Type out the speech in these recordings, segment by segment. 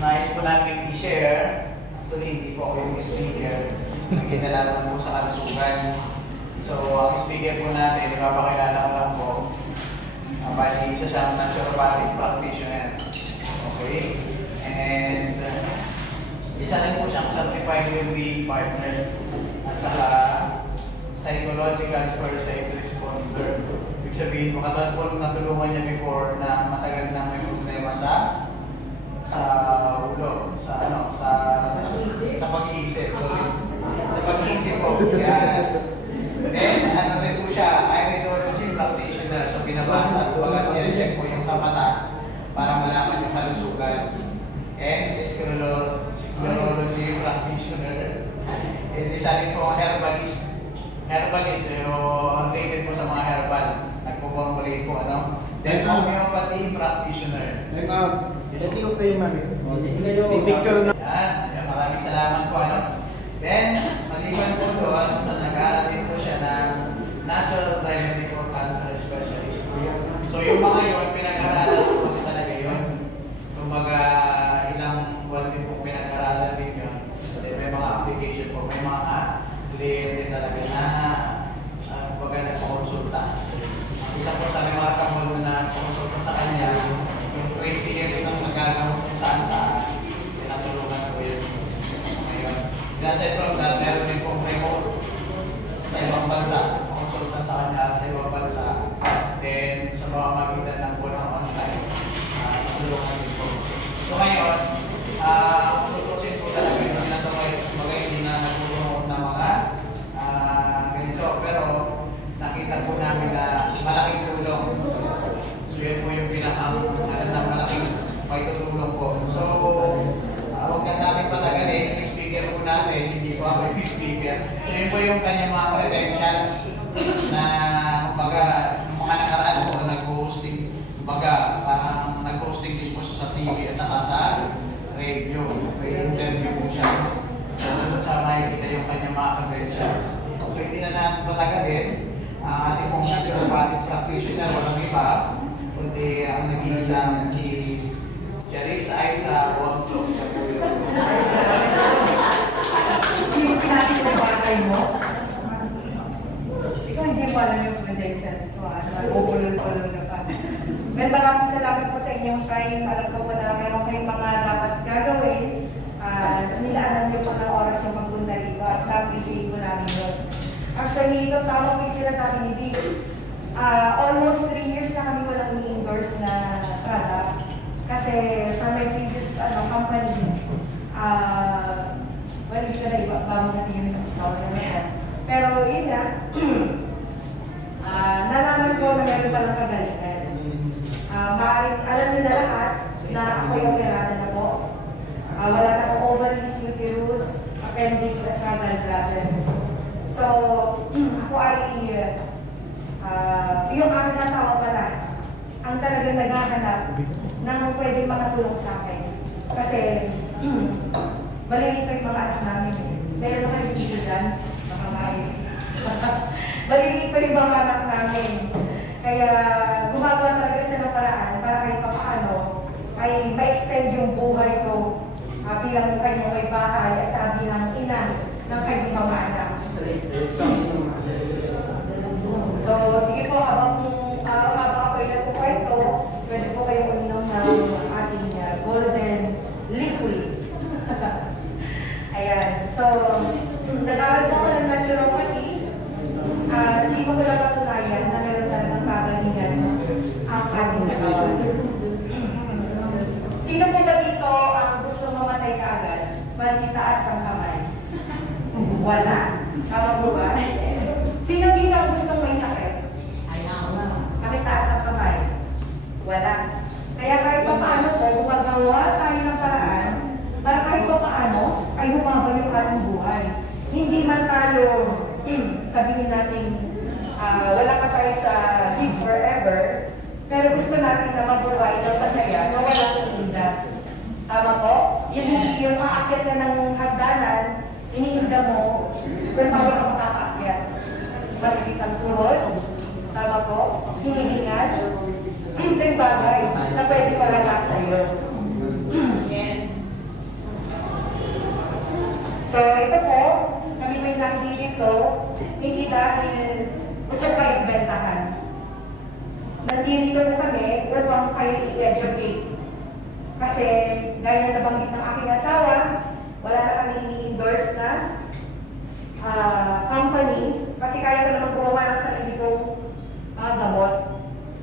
nais po namin i-share. Actually, hindi po ako yung speaker. May kinalaman po sa kalusugan. So, ang speaker po natin, ipapakilala ko lang po. Bali, isa siyang naturopathic practitioner. Okay? And isa rin po siyang certified well-being partner at saka psychological first aid responder. Ibig sabihin po, katulad po natulungan niya before na matagal na may problema sa ulo, sa pag-iisip. Sorry. Sa pag-iisip po. Yan. Then, ano rin po siya, iridology practitioner. So, binabasa at check po yung sa mata para malaman yung kalusugan. And sclerology practitioner. And isa rin po herbalist. Herbalist, related po sa mga herbal. Nagpo-formulate po, ano? Then, homeopathy practitioner. Ito yung pay mami. Pipicture na. Yan, maraming salamat po, ano? Then, maliban po doon, nag-aaral din po siya ng natural remedy for cancer specialist. So, yung mga yun, pinag-aralan po kasi talaga yun. Kumbaga, ilang buwan din po pinag-aralan din yun. Then, may mga application po, may mga client din talaga na kumbaga nagpakonsulta. Isa po sa mga kamol na konsulta sa kanya, yung 20 years na nagagamot kung saan-saan, pinatulungan ko yun. Ngayon, aside from that, meron din pong remote sa ibang bansa, konsultan sa kanya sa ibang bansa. Then, sa mga magitan ng punong online, natulungan din po. So ngayon, tutusin po talaga yung hindi na nagpupromote ng mga ganito. Pero, nakita po namin na malaking tulong. So yun po yung malaking may tutulong po. So, huwag na natin patagalin. Yung speaker po natin, hindi po ako yung speaker. So yun po yung kanyang mga credentials na kumbaga, mga nakaraan po, nag-hosting. Kumbaga, parang nag-hosting din po siya sa TV at saka sa radio. May interview po siya. So, doon siya makikita yung kanyang mga credentials. So, hindi na natin patagalin. Ating pong naturopathic practitioner, walang iba, kundi ang nag-iisang si Charis Aiza Wontlog sa pulo. Hindi sinabi ko ba kayo mo? Ikaw hindi mo alam yung credentials ko. Nag-ubulol-bulol na pa. Maraming salamat po sa inyong time. Alam ko po na meron kayong mga dapat gagawin. Nilaanan niyo po ng oras yung magpunta dito at na-appreciate ko namin yun. Actually, ito tama po yung sinasabi ni Vic. Almost 3 years na kami walang i-endorse na product. Kasi for my previous company, well, hindi ka na iba natin yung install naman. Pero yun na, nalaman ko na meron palang kagalingan. Alam nyo na lahat na ako yung operada na po. Wala na akong ovaries, uterus, appendix, at saka gallbladder. So, ako ay, yung aking asawa pala, ang talagang naghahanap ng pwedeng makatulong sa akin. Kasi, maliliit pa yung mga anak namin. Meron na kayo video dyan, baka maliliit pa yung mga anak namin. Kaya, gumagawa talaga siya ng paraan para kahit papaano ay ma-extend yung buhay ko bilang kanyang may bahay at sa bilang ina ng kanyang mga anak. So, sige po, habang ako'y nagpukwento, pwede po kayong uminom ng ating golden liquid. Ayan. So, nag-aaral po ako ng naturopathy. Hindi ko pinapatunayan na meron talagang kagalingan ang ating nagawa. Sino po ba dito ang gusto mamatay kaagad? Malitaas ang kamay. Wala. Tama po ba? Sino dito ang gustong may sakit? Ayaw na. Malitaas ang kamay. Wala. Kaya kahit pa paano po, gumagawa tayo ng paraan para kahit pa paano ay humabal yung ating buhay. Hindi man tayo sabihin natin wala ka tayo sa live forever, pero gusto natin na mag-provide ng masaya na wala kang inda. Tama po? Yung aakit na ng hagdanan, iniinda mo, pero bawal ka makakaakyat. Masakit ang tuhod, tama po? Hinihingan, simpleng bagay na pwede para sa'yo. Yes. Hindi dahil gusto ko ibentahan. Nandito po kami upang kayo i-educate. Kasi gaya na nabanggit ng aking asawa, wala na kami i-endorse na company kasi kaya ko naman gumawa ng sarili kong gamot.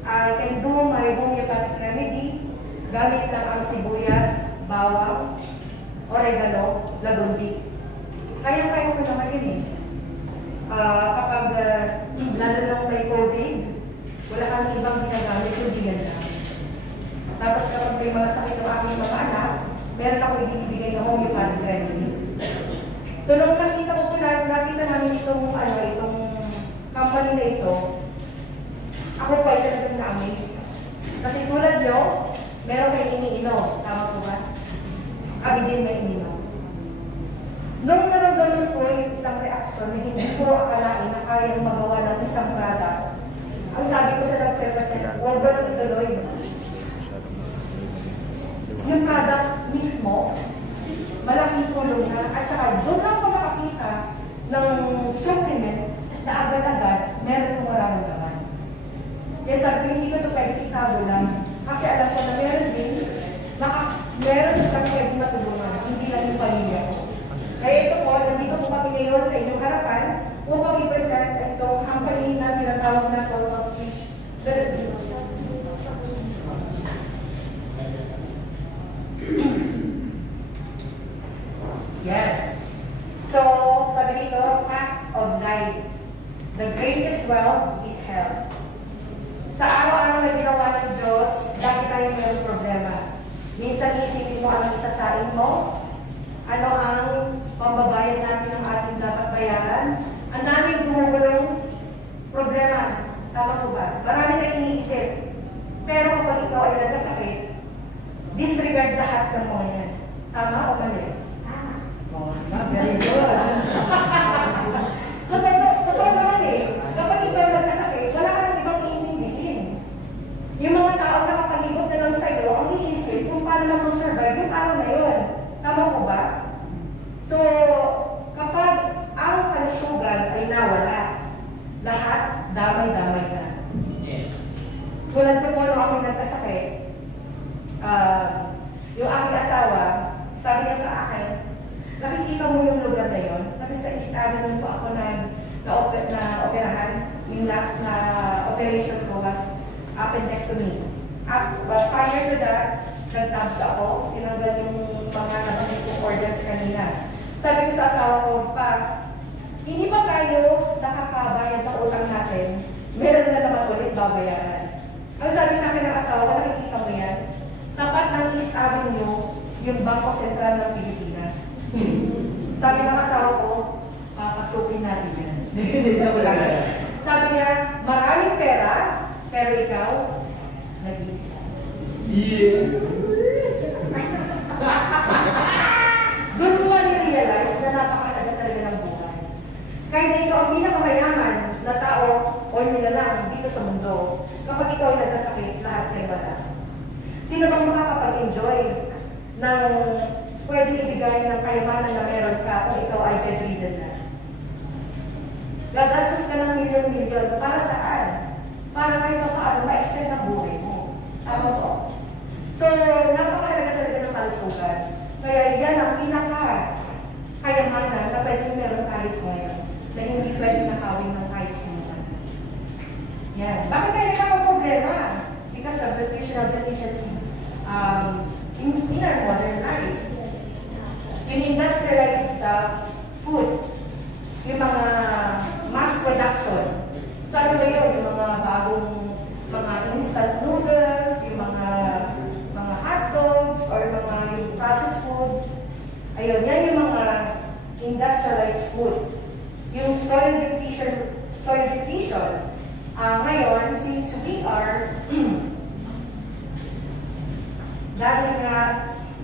I can do my homeopathic remedy gamit lang ang sibuyas, bawang, oregano, lagundi. Kaya ko naman yun eh. Kapag lalo nung may COVID, wala kang ibang ginagamit, kundi yan lang. Tapos kapag may masakit ng aking mga anak, meron ako ibibigay na homeopathic remedy. So nung nakita namin itong company na ito, ako pa isa na na-amaze. Kasi tulad nyo, meron kayong iniinom. Tama po ba? Kami din may iniinom. Nung naramdaman ko yung isang reaksyon na hindi ko akalain na kayang magawa ng isang product, ang sabi ko sa nag-represent, huwag ba nang ituloy? Yung product mismo, malaking tulong na, at saka doon lang ko nakakita ng supplement na agad-agad meron kong mararamdaman. Kaya sabi ko, hindi ko ito pwede itago lang, kasi alam ko na meron din, meron sa kami pwede matulungan, hindi lang yung pamilya ko. Kaya ito po, nandito po kami ngayon sa inyong harapan upang i-present itong company na tinatawag na Total Speech Philippines. Yan. So, sabi dito, fact of life. The greatest wealth is health. Sa araw-araw na ginawa ng Diyos, dahil tayo mayroong problema. Minsan isipin mo anong isasain mo, ano ang pambabayad natin ng ating dapat bayaran. Ang daming gumugulong problema. Tama po ba? Marami tayong iniisip. Pero kapag ikaw ay nagkasakit, disregard lahat ng mga yan. Tama o mali? Very good. Kapag naman kapag ikaw nagkasakit, wala ka nang ibang iintindihin. Yung mga tao nakapalibot na lang sa'yo, ang iisip kung paano masusurvive yung araw na yun. Tama po ba? So, kapag ang kalusugan ay nawala, lahat damay-damay na. Yes. Tulad ko po nung ako nagkasakit, yung aking asawa, sabi niya sa akin, nakikita mo yung lugar na yun, kasi sa East Avenue po ako na-operahan, yung last na operation ko was appendectomy. But prior to that, nag-tabs ako, tinanggal yung mga nabanit kong organs kanina. Sabi ko sa asawa ko, pa, hindi ba tayo nakakabayad ng utang natin? Meron na naman ulit babayaran. Ang sabi sa akin ng asawa ko, nakikita mo yan, tapat ng East Avenue, yung Bangko Sentral ng Pilipinas. Sabi ng asawa ko, papasukin natin yan. Sabi niya, maraming pera, pero ikaw, nag-iisa. Yeah. Doon ko ma-realize na napakalaga talaga ng buhay. Kahit na ikaw ang pinakamayaman na tao o nila lang dito sa mundo, kapag ikaw ay nagkasakit, lahat kayo wala. Sino bang makakapag-enjoy ng pwede ibigay ng kayamanan na meron ka kung ikaw ay bedridden na? Gagastos ka ng milyon-milyon para saan? Para kayo paano ma-extend ang buhay mo. Tama po? So, napakahalaga talaga ng kalusugan. Kaya yan ang pinaka-kayamanan na pwede meron tayo ngayon na hindi pwede nakawin ng kahit sino. Yan. Bakit tayo nagkakaproblema? Because of nutritional deficiency in our modern life. Yung industrialized food, yung mga mass production. So ano ba yun? Yung mga bagong mga instant noodles, yung mga hot dogs, or mga yung processed foods. Ayun, yan yung mga industrialized food. Yung soil depletion, ngayon, since we are dahil nga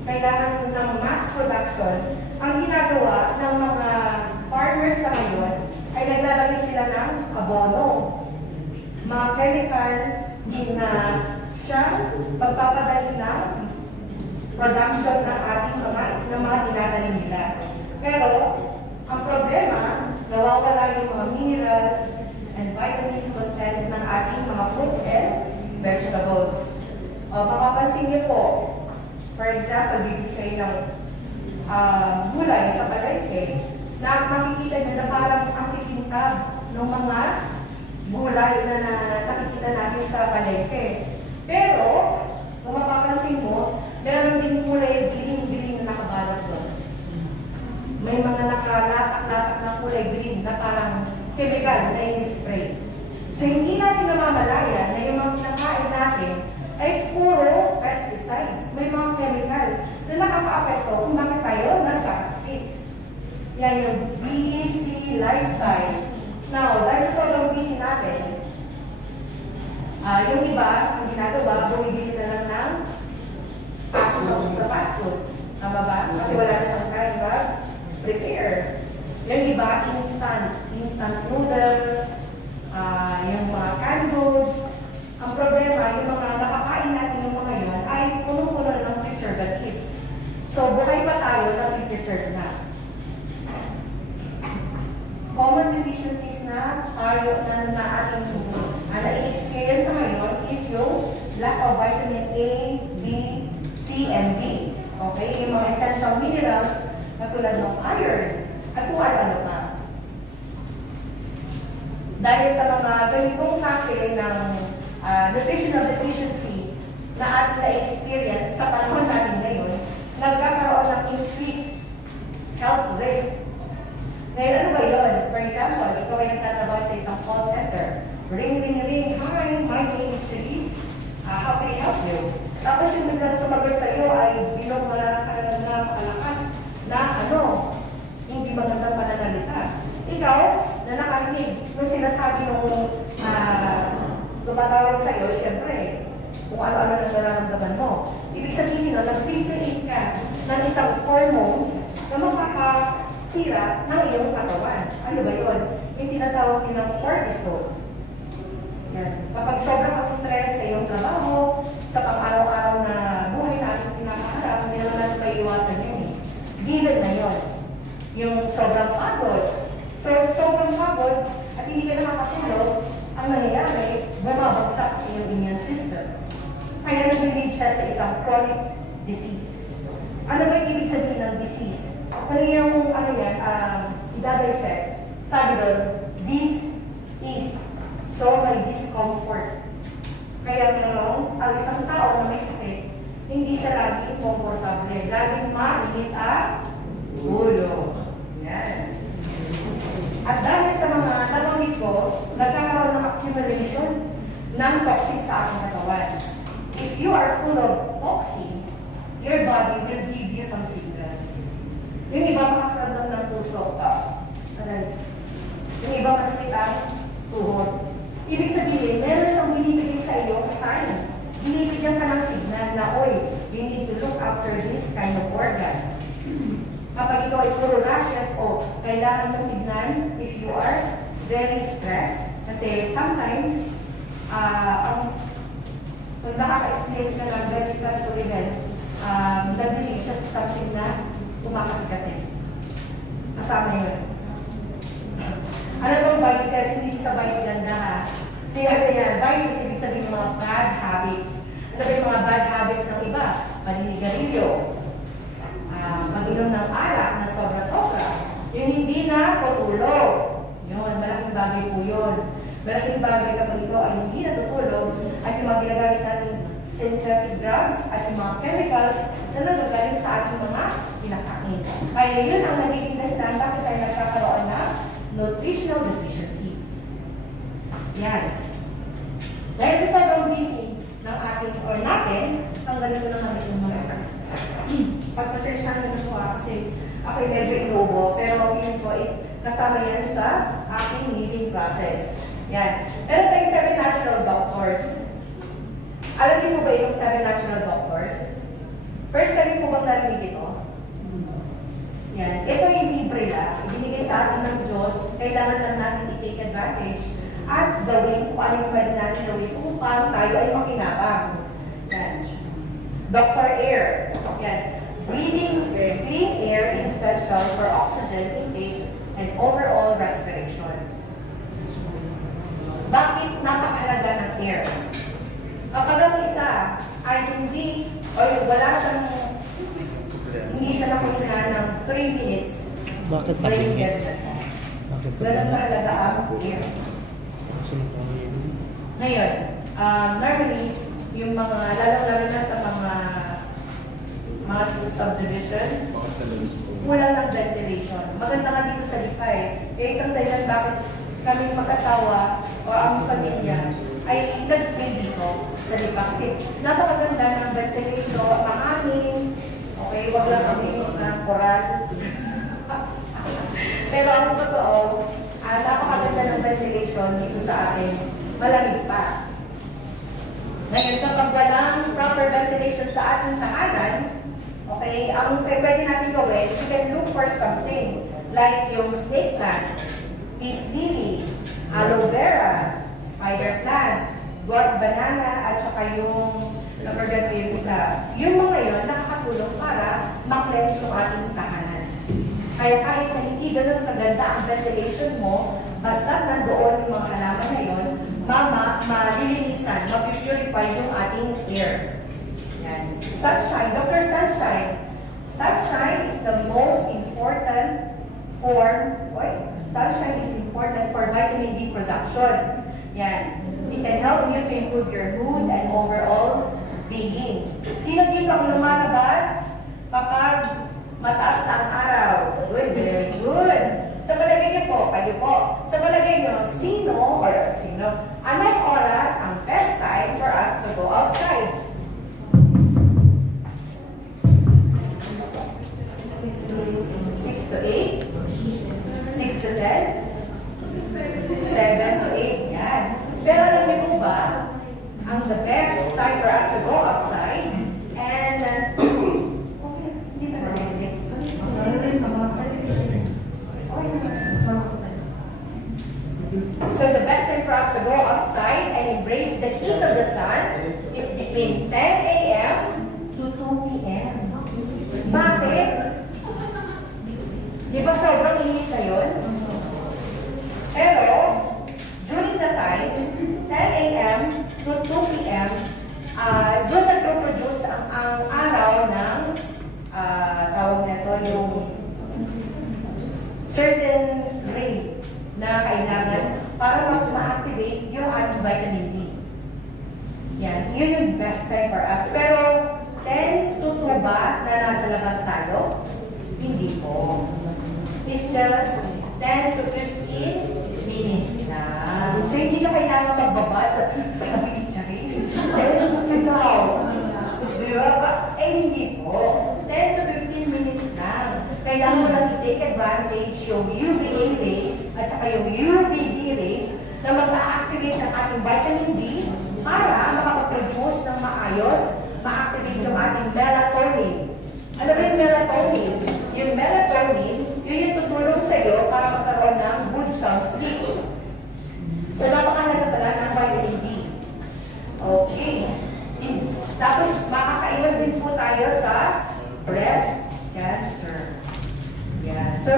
kailangan ng mass production, ang ginagawa ng mga farmers sa ngayon ay naglalagay sila ng abono. Mga chemical din na siyang pagpapadali ng production ng ating mga tinatanim nila. Pero, ang problema, nawawala yung mga minerals and vitamins content ng ating mga fruits and vegetables. Mapapansin niyo po, for example, bibili kayo ng gulay sa palengke, na makikita niyo na parang ang titintab ng mga gulay na nakikita natin sa palengke. Pero, kung mapapansin mo, meron din kulay green na nakabalot doon. May mga nakalatak-latak na kulay green na parang chemical na in-spray. So, hindi natin namamalaya na yung mga kinakain natin ay puro pesticides. May mga chemical na nakaka-apekto kung bakit tayo nagkakasakit. Yan yung busy lifestyle. Now, dahil sa sobrang busy natin, yung iba, ang ginagawa, bumibili na lang ng sa fast food. Tama ba? Kasi wala na siyang time ba? Prepare. Yung iba, instant noodles, yung mga canned goods. Ang problema, yung mga nakakain natin yung mga yun, ay puno-puno ng preservatives. So, buhay pa tayo na i-preserve na. Common deficiencies na tayo na ating na-experience sa ngayon is yung lack of vitamin A, B, C, and D. Okay? Yung mga essential minerals na tulad ng iron at kung ano pa. Dahil sa mga ganitong klase ng nutritional deficiency na ating na-experience sa panahon natin ngayon, nagkakaroon ng increased health risk. Ngayon, ano ba yun? For example, ikaw ay nagtatrabaho sa isang call center. Ring, ring, ring. Hi, my name is Therese. How can I help you? Tapos yung biglang sumagot sa iyo ay bilang malakas na hindi magandang pananalita. Ikaw, na nakarinig, nung sinasabi nung tumatawag sa iyo, siyempre, kung ano-ano na nararamdaman mo. Ibig sabihin nun, nag-create ka ng isang hormones na makakasira ng iyong katawan. Ano ba yun? Yung tinatawag nilang cortisol. Yan. Kapag sobrang stress sa iyong trabaho, sa pang-araw-araw na buhay na ating pinakaharap, hindi naman natin maiiwasan yun eh. Given na yun. Yung sobrang pagod. So, sobrang pagod at hindi ka nakakatulog, ang nangyayari, bumabagsak ang iyong immune system. Kaya nag-lead siya sa isang chronic disease. Ano ba yung ibig sabihin ng disease? Ano yung, i-dissect? Sabi doon, this is. So, may discomfort. Kaya ang isang tao na may sakit, hindi siya laging komportable. Laging mainit ang ulo. Yan. At dahil sa mga nabanggit ko, nagkakaroon ng accumulation ng toxin sa ating katawan. If you are full of toxin, your body will give you some signals. Yung iba makakaramdam ng puso. Yung iba masakit ang tuhod. Ibig sabihin, meron siyang binibigay sa iyo sign. Binibigyan ka ng signal na, oy, you need to look after this kind of organ. Kapag ito ay puro rashes o kailangan mong tignan if you are very stressed. Kasi sometimes, kung nakaka-experience ka ng very stressful event, nag-relate siya sa something na kumakagat. Kasama yun. Ano itong vices? Hindi siya sa vice ganda ha. Siya yan, vices, ibig sabihin ng mga bad habits. Ano ba yung mga bad habits ng iba? Paninigarilyo. Mag-inom ng alak na sobra-sobra. Yung hindi na tutulog. Yun, malaking bagay po yun. Malaking bagay kapag ito ay hindi natutulog at yung mga ginagamit natin synthetic drugs at yung mga chemicals na nagagaling sa ating mga kinakain. Kaya yun ang nagiging dahilan bakit tayo nagkakaroon na nutritional deficiencies. Yan. Dahil sa sobrang busy ng ating or natin, ang ganito naman itong master. Pagpasensyahan ko kasi ako'y medyo inubo, pero feeling ko kasama yan sa ating living process. Yan. Meron tayong 7 natural doctors. Alam niyo po ba yung 7 natural doctors? First time po bang narinig ito? Yan. Ito yung libre lang. Ibinigay sa atin ng Diyos. Kailangan lang natin i-take advantage at gawin kung ano yung pwede natin gawin upang tayo ay makinabang. Yan. Dr. Air. Yan. Breathing clean air is essential for oxygen intake and overall respiration. Bakit napakahalaga ng air? Kapag ang isa ay hindi siya nakuha ng 3 minutes, Bakit brain dead na siya. Ganun mahalaga ang air. Ngayon, normally, yung mga, lalo na sa mga subdivision, wala ng ventilation. Maganda nga dito sa Lipa eh. Kaya isang dahilan bakit kami mag-asawa o ang pamilya ay nag-stay dito sa Lipa. Kasi napakaganda ng ventilation, mahangin, okay, wag lang kaminis ng koral. Pero ang totoo, napakaganda ng ventilation dito sa akin, malamig pa. Ngayon, kapag walang proper ventilation sa ating tahanan, okay, ang pwede natin gawin, we can look for something like yung snake plant, peace lily, aloe vera, spider plant, gourd banana, at saka yung, naforget ko yung isa. Yung mga yun, nakakatulong para ma-cleanse yung ating tahanan. Kaya kahit na hindi ganun kaganda ang ventilation mo, basta nandoon yung mga halaman na yun, malilinisan, mapipurify yung ating air. Yan. Sunshine, Dr. Sunshine. Sunshine is the most important sunshine is important for vitamin D production. Yan. It can help you to improve your mood and overall being. Sino dito ang lumalabas kapag mataas na ang araw? Good, very good. Sa palagay niyo po, kayo po, sa palagay niyo, anong oras ang best time for us to go outside? 6 to 8? 6 to 10? 7 to 8? Yan. Pero alam niyo po ba, ang the best time for us to go outside, and so the best time for us to go outside and embrace the heat of the sun is between 10 a.m. to 2 p.m. Bakit? Di ba sobrang init na yun? Pero, during the time, 10 a.m. to 2 p.m., doon nagproduce ang araw ng tawag na ito, yung certain ray na kailangan para ma-activate yung ating vitamin D. Yan, yun yung best time for us. Pero 10 to 2 ba na nasa labas tayo? Hindi po. It's just 10 to 15 minutes na. So hindi na kailangan magbabad sa sabi ni Charis. Ikaw. Di ba? Hindi po. 10 to 15 minutes na. Kailangan mo lang i-take advantage yung UVA rays at saka yung UVB rays na mag-activate ng ating vitamin D para makapag-produce ng maayos, ma-activate yung ating melatonin. Ano ba yung melatonin? Yung melatonin, yun yung tutulong sa iyo para magkaroon ng good sound sleep. So, napakahalaga pala ng vitamin D. Okay. Tapos, makakaiwas din po tayo sa breast cancer. Yeah. So,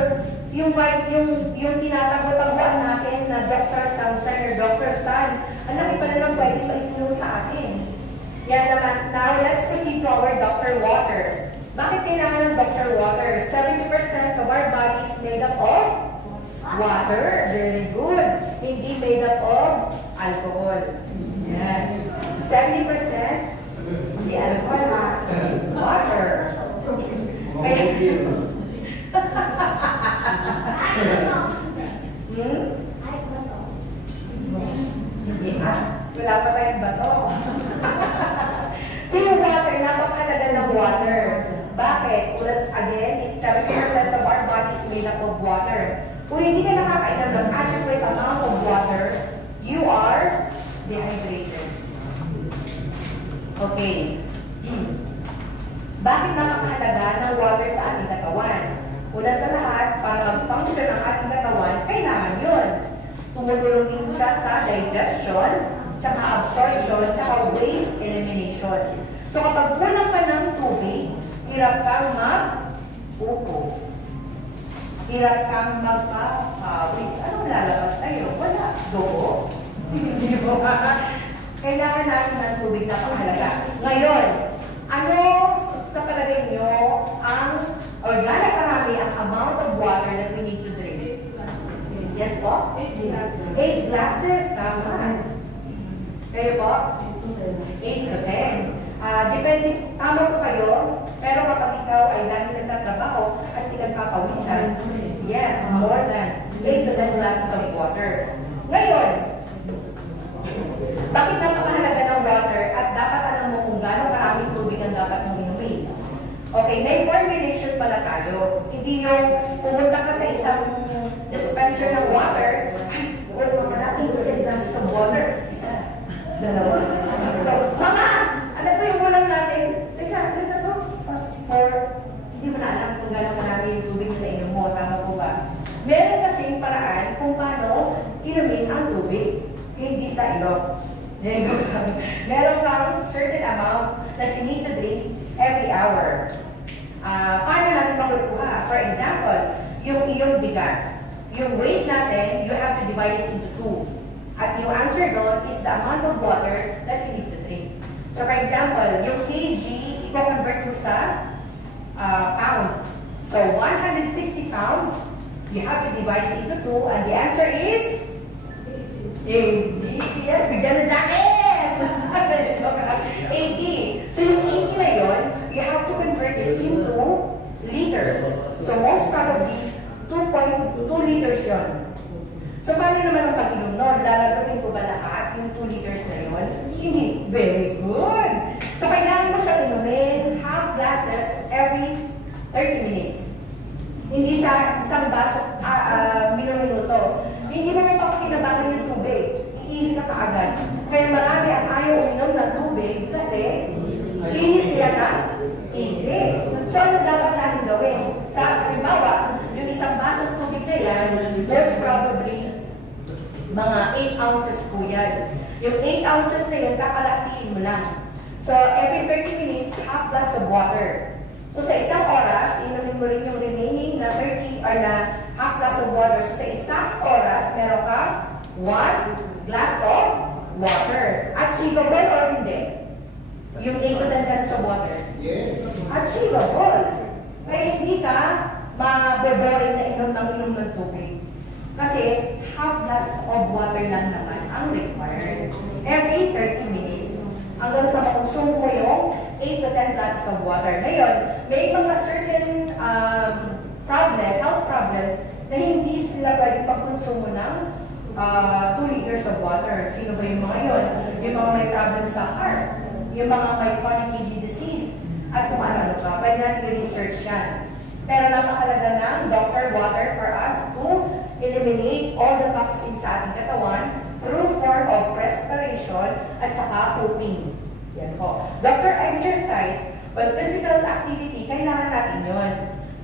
yung tinatago-taguan natin na Dr. Sunshine or Dr. Sun, ang laki pa naman pwede pa itulong sa atin. Yan naman. Now, let's proceed to our Dr. Water. Bakit kailangan ng Dr. Water? 70% of our body is made up of water. Very good. Hindi made up of alcohol. Yan. 70% hindi alcohol ha. Water. Okay. Hindi ha? Wala pa tayong bato. So yung water, napakahalaga ng water. Bakit? Again, it's 70% of our body is made up of water. Kung hindi ka nakakainom ng adequate amount of water, you are dehydrated. Okay. Bakit napakahalaga ng water sa ating katawan? Una sa lahat, para mag-function ang ating katawan, kailangan yun. Tumutulong din siya sa digestion, saka absorption, saka waste elimination. So kapag kulang ka ng tubig, hirap kang mag-upo. hirap kang magpapawis. Anong lalabas sa'yo? Wala. Dugo? Hindi mo kailangan natin ng tubig na pangalaga. Ngayon, ano sa palagay nyo or gano'ng karami ang amount of water that we need to drink? Yes po? 8 glasses. Tama. Kayo po? 8 to 10. Depende, tama po kayo, pero kapag ikaw ay dahil nagtatrabaho at pinagpapawisan, yes, more than 8 to 10 glasses of water. Ngayon, bakit napakahalaga ng water at dapat alam mo kung gano'ng karaming tubig ang dapat mong inumin? Okay, may formulation pala tayo. Hindi yung pumunta ka sa isang dispenser ng water, ay, wala natin 10 glasses of water. Isa, dalawa. Mama! Ano po yung ulam natin? Teka to. Hindi mo na alam kung gano'ng marami yung tubig na inom mo. Tama po ba? Meron kasing paraan kung paano inumin ang tubig. Hindi sa ilog. Meron kang certain amount that you need to drink every hour. Paano natin makukuha? For example, yung iyong bigat. Yung weight natin, you have to divide it into 2. At yung answer doon is the amount of water that you need to drink. So for example, yung kg, i-convert mo sa pounds. So 160 pounds, you have to divide it into 2, and the answer is 80. Yes, bigyan ng jacket! 80. So yung 80 na yun, you have to convert it into liters. So most probably, 2.2 liters yun. So paano naman ang pag-inom nun? Lalagawin ko ba lahat yung 2 liters na yun? Hindi. Very good! So kailangan mo siya inumin half glasses every 30 minutes. Hindi siya isang baso, minuto. Hindi mo may papakinabangan yung tubig. Iili ka kaagad. Kaya marami ang ayaw uminom ng tubig kasi inis sila na hindi. So ano dapat natin gawin? Sa halimbawa, yung isang basong tubig na yan, most probably mga 8 ounces po yan. Yung 8 ounces na yun, kakalakihin mo lang. So every 30 minutes, half glass of water. So sa isang oras, inumin mo rin yung remaining na 30 or na half glass of water. So sa isang oras, meron ka 1 glass of water. Achievable or hindi? Yung 8 to 10 glasses of water? Yes. Achievable. Kaya hindi ka maboboring na inom ng tubig. Kasi half glass of water lang naman ang required. Every 30 minutes, hanggang sa makonsumo mo yung 8 to 10 glasses of water. Ngayon, may mga certain health problem, na hindi sila pwede pagkonsumo ng 2 liters of water. Sino ba yung mga yun? Yung mga may problem sa heart, yung mga may chronic kidney disease, at kung ano pa. Pwede natin i-research yan. Pero napakalaga ng Dr. Water for us to eliminate all the toxins sa ating katawan through form of respiration at saka pooping. Yan po. Dr. Exercise, well, physical activity, kailangan natin yun.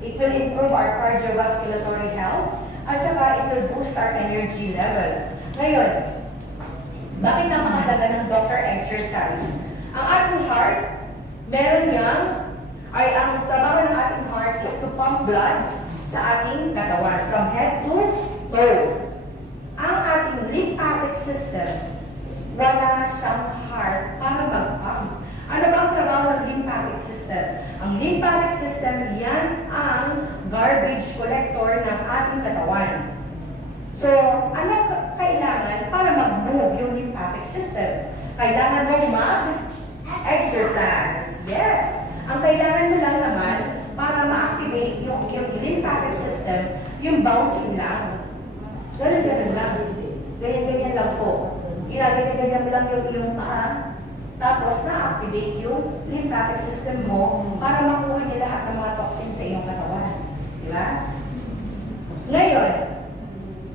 It will improve our cardiovasculatory health at saka it will boost our energy level. Ngayon, bakit napakalaga ng Dr. Exercise? Ang ating heart, meron niyang ang trabaho ng ating heart is to pump blood sa ating katawan from head to toe. Ang ating lymphatic system, wala siyang heart para mag-pump. Ano ba ang trabaho ng lymphatic system? Ang lymphatic system, yan ang garbage collector ng ating katawan. So, ano kailangan para mag-move yung lymphatic system? Kailangan mo mag-exercise. Yes. Ang kailangan mo lang naman para ma-activate yung lymphatic system, yung bouncing lang. Ganun-ganun lang. Ganyan-ganyan lang po. Ganyan-ganyan lang yung iyong paa. Tapos na-activate yung lymphatic system mo para makuha niya lahat ng mga toxins sa iyong katawan. Di ba? Ngayon,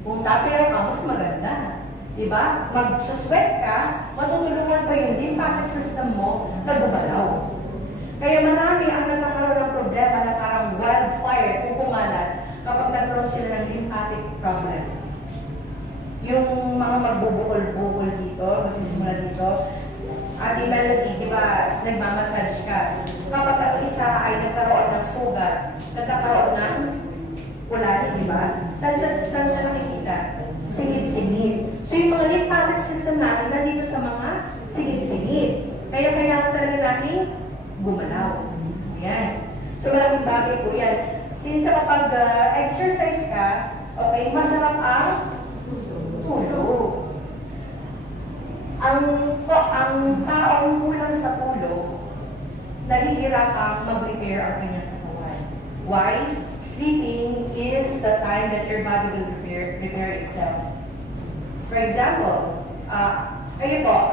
kung sasayaw ka, mas maganda. Di ba? Mag-sweat ka, matutulungan pa yung lymphatic system mo na gumalaw. Kaya marami ang nagkakaroon ng problema na parang wildfire kung kumalat kapag nagkaroon sila ng lymphatic problem. Yung mga magbubukol-bukol dito, magsisimula dito, Ate Melody, di ba, nagmamassage ka. Kapag ang isa ay nagkaroon ng sugat, nagkakaroon ng Kulay, di ba? Saan siya nakikita? Singit-singit. So yung mga lymphatic system natin nandito sa mga singit-singit. Kaya kailangan talaga natin gumalaw. Yan. So malaking bagay po yan. Since kapag exercise ka, okay, masarap ang tulog. Ang taong kulang sa tulog, nahihirapang mag-repair ang kanyang katawan. Why? Sleeping is the time that your body will repair itself. For example, kayo po,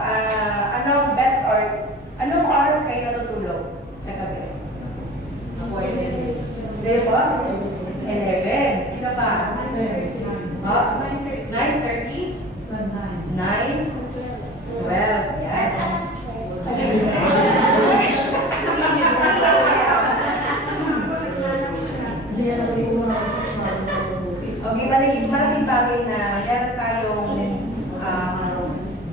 anong oras kayo natutulog sa gabi? Ako, 11. po? 11. Sino pa? 9:30? 9? 12. Yan. Okay, malaking bagay na meron tayong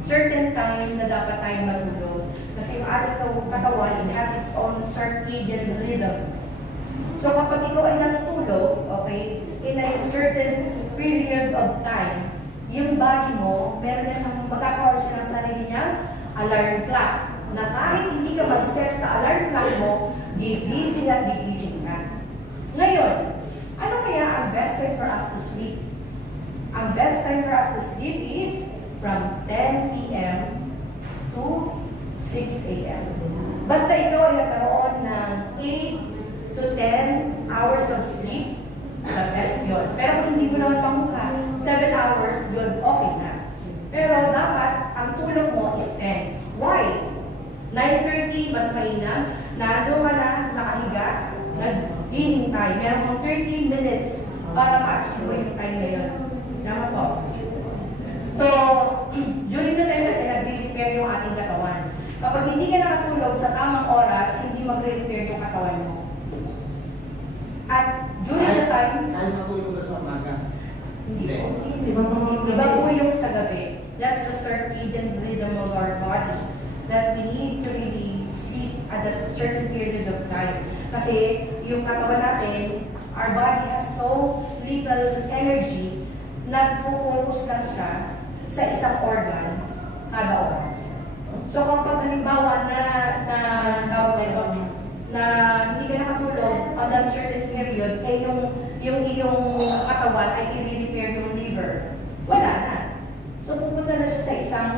certain time na dapat tayong matulog. Kasi yung ating katawan, it has its own circadian rhythm. So kapag ikaw ay natutulog, okay, in a certain period of time, yung body mo, meron na siyang magkakaroon siya ng sarili niyang alarm clock. Na kahit hindi ka mag-set sa alarm clock mo, gigising at gigising ka. Ngayon, ano kaya ang best time for us to sleep? Ang best time for us to sleep is from 10 p.m. to 6 a.m. Basta ikaw ay nagkaroon ng 8 to 10 hours of sleep, the best yun. Pero kung hindi mo naman pamukha, 7 hours, yun, okay na. Pero dapat, ang tulog mo is 10. Why? 9:30, mas mainam, nando ka na, nakahiga, naghihintay. Meron kang 30 minutes para ma-achieve mo yung time na yun. Tama po. So, during the time kasi nag-repair yung ating katawan. Kapag hindi ka nakatulog sa tamang oras, hindi magre-repair yung katawan mo. At during the time, kahit matulog ka sa umaga. hindi po. Iba po yung sa gabi. That's the circadian rhythm of our body that we need to really sleep at a certain period of time. Kasi yung katawan natin, our body has so little energy na focus lang siya sa isang organs kada oras. So kapag halimbawa na hindi ka nakatulog on that certain period, eh yung iyong katawan ay i-repair yung liver, wala na. So pupunta na siya sa isang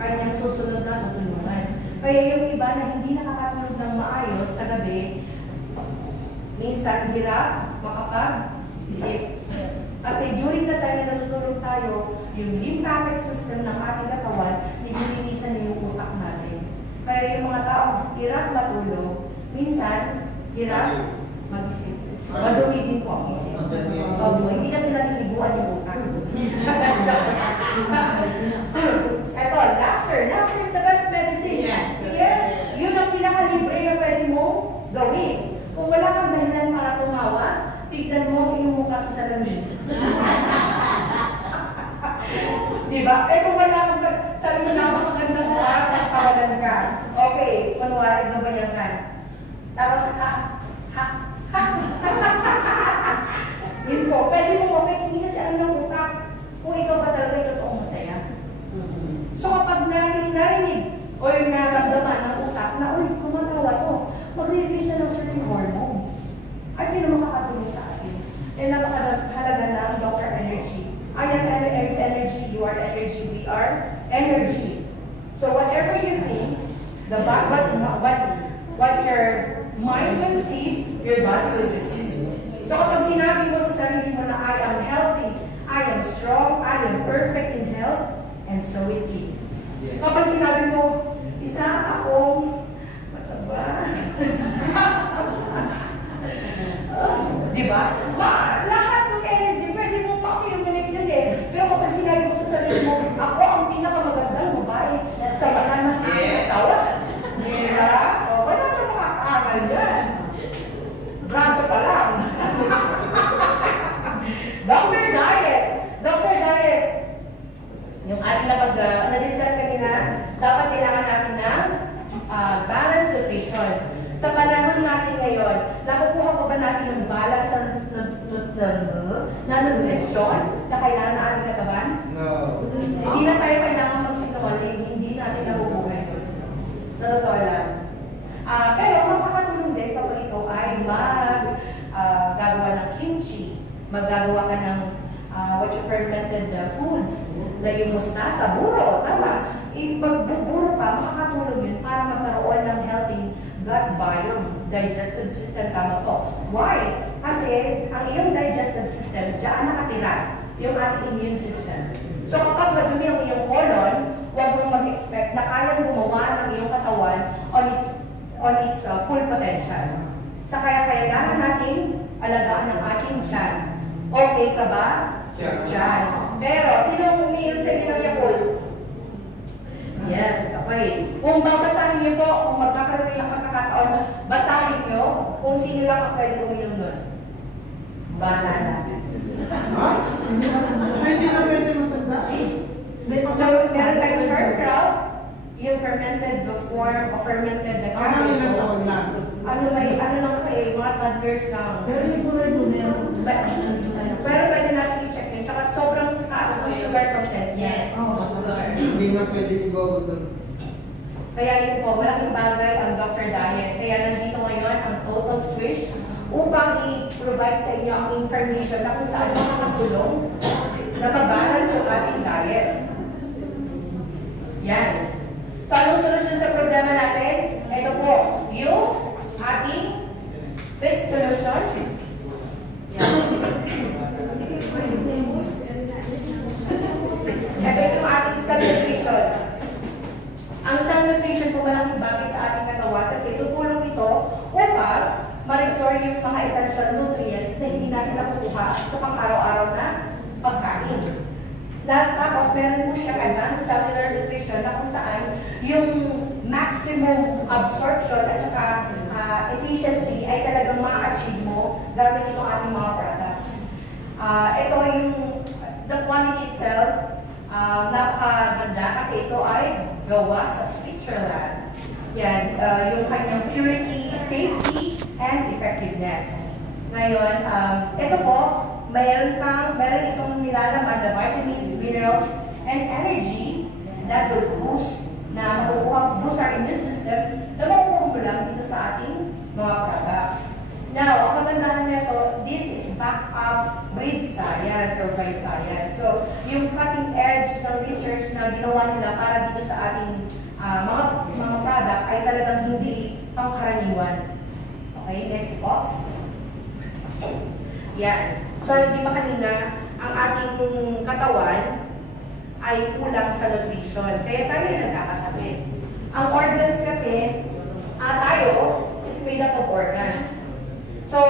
kanyang susunod na tutulungan. Kaya yung iba na hindi nakakatulog ng maayos sa gabi, minsan hirap makapag-isip. Kasi during the time na natutulog tayo, yung lymphatic system ng ating katawan, nililinisan niyo yung utak natin. Kaya yung mga tao hirap matulog, minsan hirap mag-isip. Madumi din po ang isip. Hindi kasi naliliguan yung utak. Ito, laughter. Laughter is the best medicine. Yes, yun ang pinakalibre na pwede mo gawin. Kung wala kang dahilan para tumawa, tignan mo yung mukha sa salamin. Diba? Eh kung wala kang sabi mo na makaganda mo, tawalan ka. Okay, kunwari gabayan ka. Tapos yun po, pwede mo okay, hindi kasi alam ng utak kung ikaw ba talaga yung totoong masaya. So kapag narinig o yung naramdaman ng utak na, uy, kumatawa to, mag-release siya ng certain hormones. At yun ang makakatuloy sa atin. Yan ang halaga ng Dr. Energy. I am energy, you are energy, we are energy. So whatever you think, what your mind will see, your body will receive. So kapag sinabi mo sa sarili mo na I am healthy, I am strong, I am perfect in health, and so it is. Kapag sinabi mo, isa akong masaba. Diba? Lahat ng energy, pwede mo pa-accumulate din eh. Pero kapag sinabi mo sa sarili mo, ako ang pinakamagandang babae sa mga asawa. Diba? O, wala na makakaangal yan. Braso pa lang. Dr. Diet. Dr. Diet. Yung ating na-discuss kanina, dapat kailangan natin ng balanced nutrition. Sa panahon natin ngayon? Nakukuha pa ba natin yung balance na nutrisyon na kailangan ng ating katawan? No. Hindi na tayo kailangan magsinungaling, hindi natin nakukuha yun. Totoo lang. Pero makakatulong din kapag ikaw ay gagawa ng kimchi, maggagawa ka ng what you fermented foods, like yung mustasa, buro, tama. If magbuburo ka, makakatulong yun para magkaroon ng healthy gut biome, digestive system, tama po. Why? Kasi ang iyong digestive system, diyan nakatira yung ating immune system. So kapag madumi ang iyong colon, huwag mong mag-expect na kayang gumawa ng iyong katawan on its full potential. Sa kaya kailangan natin alagaan ang ating tiyan. Okay ka ba? Tiyan. Pero, sinong umiinom sa inyo ng Yakult? Yes, okay. Kung babasahin niyo po, kung magkakaroon ng kakakataon, basahin niyo kung sino lang ang pwede uminom doon. Banana. Ha? Hindi na pwede matanda. So, meron tayong sauerkraut, yung fermented form o fermented na Ang mga ilang taon lang. ano lang kayo, mga toddlers lang. Pero yung kulay mo meron. Pero pwede natin i-check yun. Tsaka sobrang taas ng sugar content. Yes. Hindi na pwede siguro doon. Kaya yun po, malaking bagay ang Dr. Diet. Kaya nandito ngayon ang Total Switch upang i-provide sa inyo ang information na kung saan makakatulong na mabalance yung ating diet. Yan. So, anong solusyon sa problema natin? Ito po, yung ating fixed solution. Yan. Ito yung ating sun nutrition. Ang sun nutrition po malaking bagay sa ating katawan kasi tutulong ito upang ma-restore yung mga essential nutrients na hindi natin nakukuha sa pang-araw-araw na pagkain. Tapos, meron po siyang advanced cellular nutrition na kung saan yung maximum absorption at saka efficiency ay talagang ma-achieve mo gamit itong ating mga products. Ito yung the quantity itself, napakaganda kasi ito ay gawa sa Switzerland. Yan, yung kanyang purity, safety, and effectiveness. Ngayon, ito po, meron itong nilalaman na vitamins, minerals, and energy that will boost boost our immune system na makukuha mo lang dito sa ating mga products. Now, ang kagandahan nito, this is backed up with science or by science. So, yung cutting edge ng research na ginawa nila para dito sa ating mga product ay talagang hindi pangkaraniwan. Okay, next po. Yan. So, di ba kanina, ang ating katawan ay kulang sa nutrition. Kaya tayo nagkakasakit. Ang organs kasi, tayo is made up of organs. So,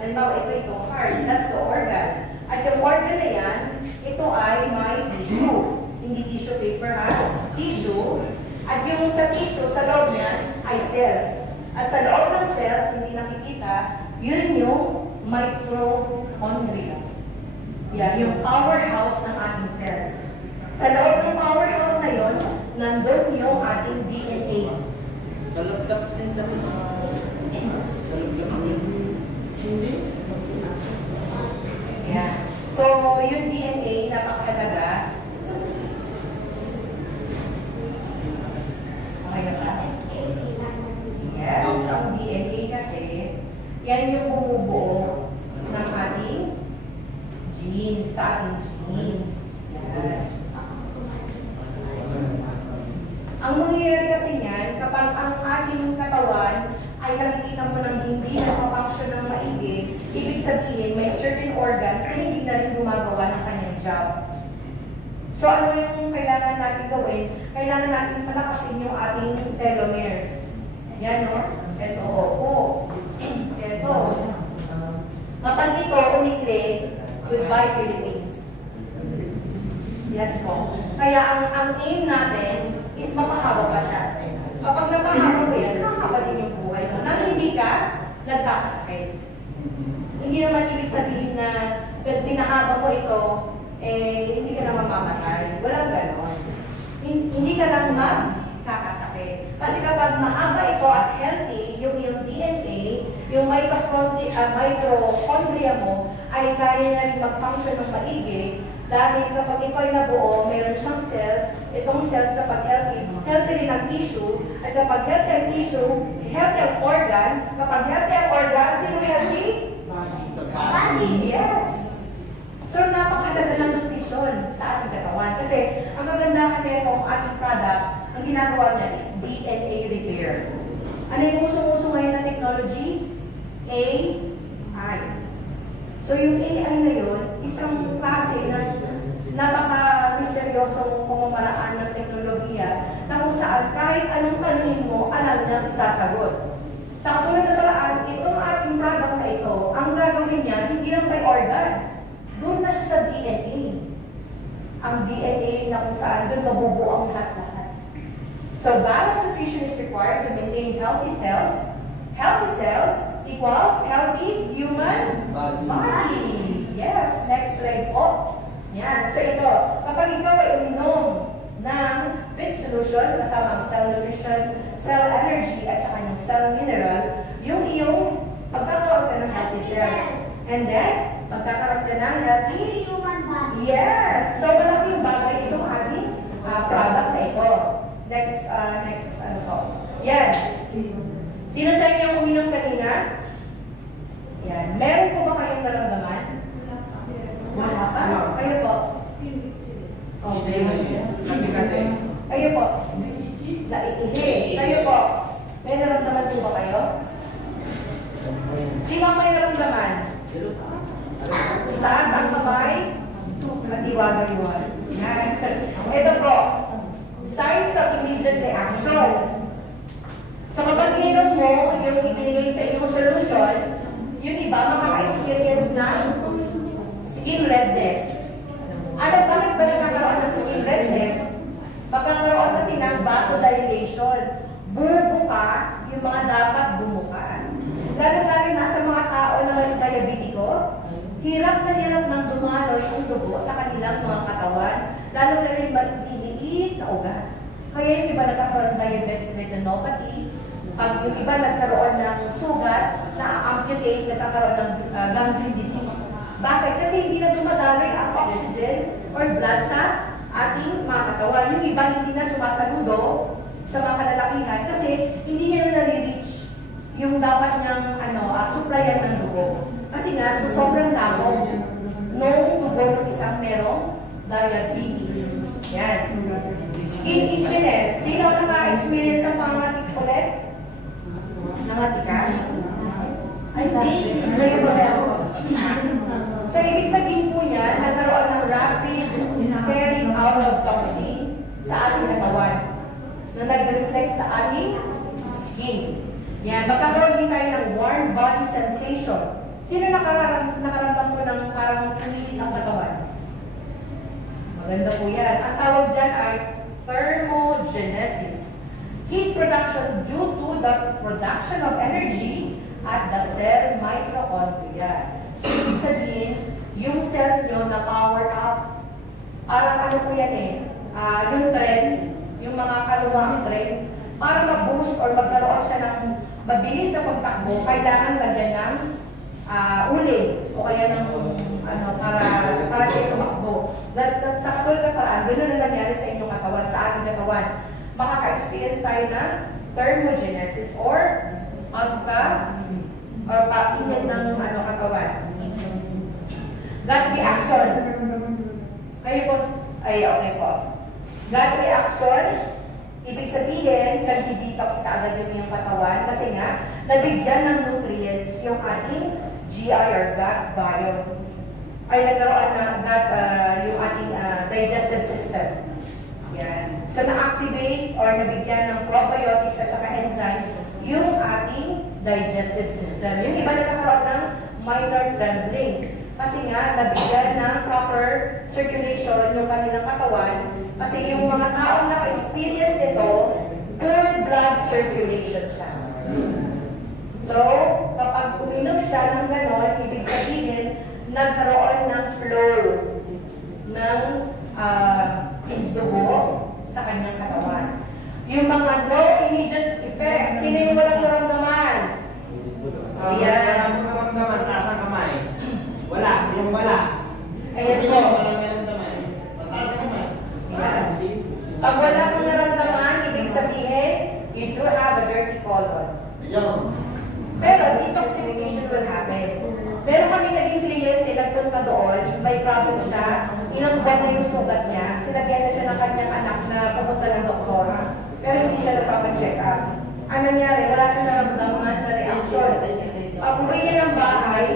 halimbawa, itong heart, that's the organ. At yung organ na yan, ito ay may tissue. Hindi tissue paper ha, tissue. At yung sa tissue, sa loob niyan, ay cells. At sa loob ng cells, hindi nakikita, yun yung mitochondria. Yan, yung powerhouse ng ating cells. Sa loob ng powerhouse na yun, nandun yung ating DNA. Kalagdak din sa hindi. Yan. So, yung DNA, napakahalaga. Okay na ba? Yes, ang DNA kasi, yan yung bumubuo ng ating genes, sa ating genes. Yan. Ang mangyayari kasi niyan, kapag ang ating katawan ay nakikita mo ng hindi nagpapunction ng maigi, ibig sabihin may certain organs na hindi na rin gumagawa ng kanyang job. So ano yung kailangan natin gawin? Kailangan natin palakasin yung ating telomeres. Yan no? Ito, oo. Ito. Kapag ito umikli, goodbye Philippines. Yes po. Kaya ang aim natin is mapahaba pa siya. Kapag napahaba mo yan, nakakaba din yung buhay mo. Na hindi ka nagkakasakit. Hindi naman ibig sabihin na pag pinahaba mo ito, hindi ka na mamamatay. Walang ganon. Hindi ka lang magkakasakit. Kasi kapag mahaba ito at healthy, yung iyong DNA, yung mitochondria mo, ay kaya na rin mag-function ng maigi. Dahil kapag ito ay nabuo, mayroon siyang cells. Itong cells kapag healthy, healthy rin ang tissue. At kapag healthy ang tissue, healthy ang organ. Kapag healthy ang organ, sino healthy? Body. Yes. So, napakaganda ng nutrition sa ating katawan. Kasi, ang kagandahan nito, ang ating product, ang ginagawa niya is DNA repair. Ano yung usong-uso ngayon na technology? AI. So, yung AI na yun, isang klase na napaka-misteryosong pamamaraan ng teknolohiya na kung saan kahit anong tanungin mo, alam niya isasagot. Sa katulad na paraan, itong ating product na ito, ang gagawin niya, hindi lang kay organ. Doon na siya sa DNA. Ang DNA na kung saan doon mabubuo ang lahat-lahat. So, balanced nutrition is required to maintain healthy cells. Healthy cells equals healthy human body. Yes, next slide po. Yan. So, ito, kapag ikaw ay uminom ng fit solution, kasama ang cell nutrition, cell energy, at saka yung cell mineral, yung iyong pagkakaroon ka ng healthy cells. And then, pagkakaroon ka ng healthy human body. yes. So, malaki yung bagay itong ating product na ito. Next, ano po? Yan. Sino sa inyo ang uminom kanina? Yan. Meron po ba kayong naramdaman? Wala pa? Kayo po? Okay. Kayo po? Naiihi. Kayo po? May naramdaman po ba kayo? Sino ang may naramdaman? Taas ang kamay? Katiwaga-iwan. Yan. Ito po. Signs of immediate reaction. Sa kapag inom mo, yung ibinigay sa iyong solution, yung iba makaka-experience ng skin redness. Ano, bakit ba nagkakaroon ng skin redness? Magkakaroon kasi ng vasodilation. Bumubuka yung mga dapat bumuka. Lalo-lalo na sa mga tao na may diabetiko, hirap ng dumalo yung dugo sa kanilang mga katawan, lalo na rin maliliit na ugat. Kaya yung iba nagkakaroon ng diabetic retinopathy, pag yung iba nagkaroon ng sugat, na-amputate, nagkakaroon ng gangrene disease. Bakit? Kasi hindi na dumadaloy ang oxygen or blood sa ating mga katawan. Yung iba hindi na sumasaludo sa mga kalalakihan kasi hindi niya na-reach yung dapat niyang supplyan ng dugo. Kasi nga, so sobrang labo nung dugo ng isang merong diabetes. Yan. Skin itchiness. Sino naka-experience ng pangatik ulit? Nangatikan? Ay, kayo ba meron? So, ibig sabihin po yan, nagkaroon ng rapid carrying out of toxin sa ating katawan na nag-reflect sa ating skin. Yan, magkakaroon din tayo ng warm body sensation. Sino nakaramdam mo ng parang umiinit ang katawan? Maganda po yan. Ang tawag dyan ay thermogenesis. Heat production due to the production of energy at the cell mitochondria. So, ibig sabihin, yung cells nyo na power up, parang ano po yan yung trend, yung mga kaluwang trend, para mag-boost or magkaroon siya ng mabilis na pagtakbo, kailangan lagyan ng uli o kaya ng para siya tumakbo. Sa katulad na paraan, ganoon na nangyari sa inyong katawan, sa ating katawan. Makaka-experience tayo ng thermogenesis or pag-init ng katawan. Gut reaction. Kayo po, okay po. Gut reaction, ibig sabihin, nag-detox ka agad yung katawan kasi nga, nabigyan ng nutrients yung ating GI or gut biome. Ay nagkaroon ng gut, yung ating digestive system. Yan. So, na-activate or nabigyan ng probiotics at saka enzyme yung ating digestive system. Yung iba nagkakaroon ng minor trembling. Kasi nga, nabigyan ng proper circulation yung kanilang katawan. Kasi yung mga taong naka-experience nito, poor blood circulation siya. So, kapag uminom siya ng ganon, ibig sabihin, nagkaroon ng flow ng dugo sa kanyang katawan. Yung mga no immediate effect. Sino yung walang naramdaman? Wala mo naramdaman, taas ang kamay. Wala, yung wala. Ayan Hindi po. ko walang naramdaman. Mataas ka man. Yan. Pag wala kang naramdaman, ibig sabihin, you do have a dirty colon. Ayun. Pero detoxification will happen. Meron kami naging kliyente, nagpunta doon, may problem siya, ilang buwan na yung sugat niya, sinagyan na siya ng kanyang anak na pumunta ng doktor, pero hindi siya nagpapacheck up. Ang nangyari, wala siyang naramdaman na reaction. Pag uwi niya ng bahay,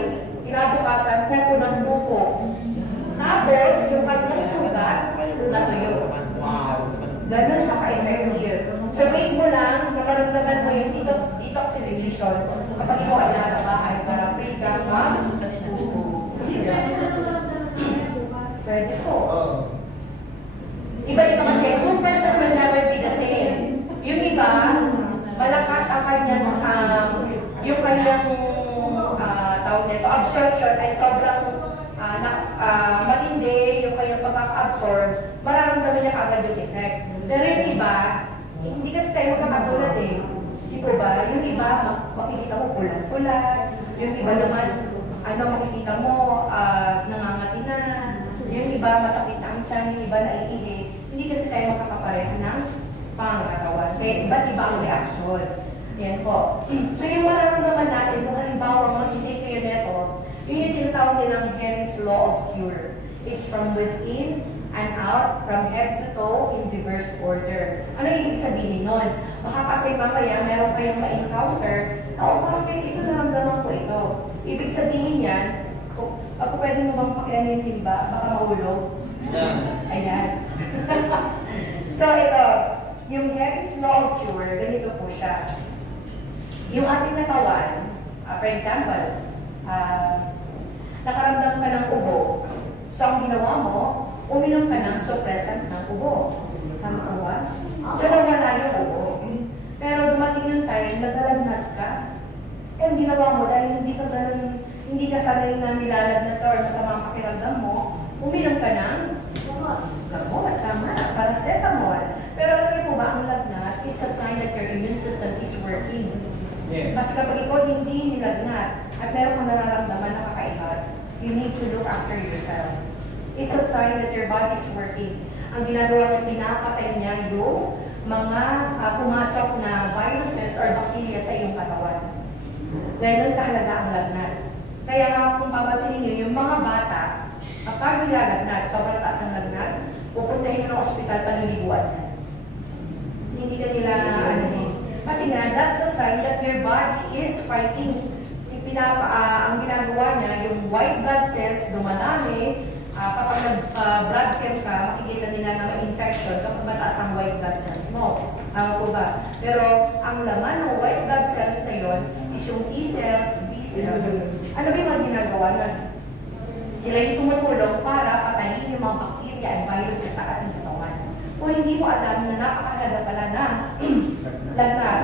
kinabukasan, kuko ng kuko. Tapos, yung kanyang sugat, natuyo. Ganun siya ka-effective. So, wait mo lang, nakaramdaman mo yung detoxification kapag ikaw ay nasa bahay para free ka Pwede po. Iba-iba kasi, one person will never be the same. Yung iba, malakas ang kanyang, yung kanyang tawag nito, absorption ay sobrang matindi, yung kanyang pagkaka-absorb, mararamdaman niya kagad yung effect. Pero yung iba, hindi kasi tayo magkakatulad eh. Di po ba? Yung iba, makikita mo pulang-pulang. Yung iba naman, makikita mo, nangangati na. Yung iba, masakit ang tiyan. Yung iba, naiihi. Hindi kasi tayo magkakapareho ng pangangatawan. Kaya iba't iba ang reaction. Yan po. So yung mararamdaman natin, kung halimbawa, mag-intake kayo neto, yun yung tinatawag nilang Henry's Law of Cure. It's from within and out, from head to toe, in reverse order. Ano ibig sabihin nun? Baka kasi mamaya meron kayong ma-encounter na parang ito naramdaman ko ito. Ibig sabihin yan, ako pwede mo bang pakilan yung timba? Baka mahulog. Ayan. So ito, yung Henry's Law of Cure, ganito po siya. Yung ating natawan, for example, nakaramdam ka ng ubo. So ang ginawa mo, uminom ka ng suppressant ng ubo. Tama ko ba? So nawala yung ubo. Pero dumating yung time, nagalagnat ka. Ang ginawa mo dahil hindi ka sanay na nilalagnat or masamang pakiramdam mo, uminom ka ng gamot, tama, paracetamol. Pero alam niyo po ba, ang lagnat, it's a sign that your immune system is working. Yeah. Kasi kapag ikaw hindi nilagnat at meron kang nararamdaman na kakaiba, you need to look after yourself. It's a sign that your body is working. Ang ginagawa niya, pinapatay niya yung mga pumasok na viruses or bacteria sa iyong katawan. Ganun kahalaga ang lagnat. Kaya nga kung papansinin niyo, yung mga bata, kapag nilalagnat, sobrang taas ng lagnat, pupuntahin ng ospital, paliliguan na. Hindi ka nila, kasi nga, that's the sign that your body is fighting. Ang ginagawa niya, yung white blood cells dumadami, kapag nag-blood chem ka, makikita nila na may infection kapag mataas ang white blood cells mo. Tama po ba? Pero ang laman ng white blood cells na yon is yung T cells, B cells. Ano ba yung mga ginagawa na? Sila yung tumutulong para patayin yung mga bacteria at viruses sa ating katawan. Kung hindi mo alam na napakahalaga pala na lagnat,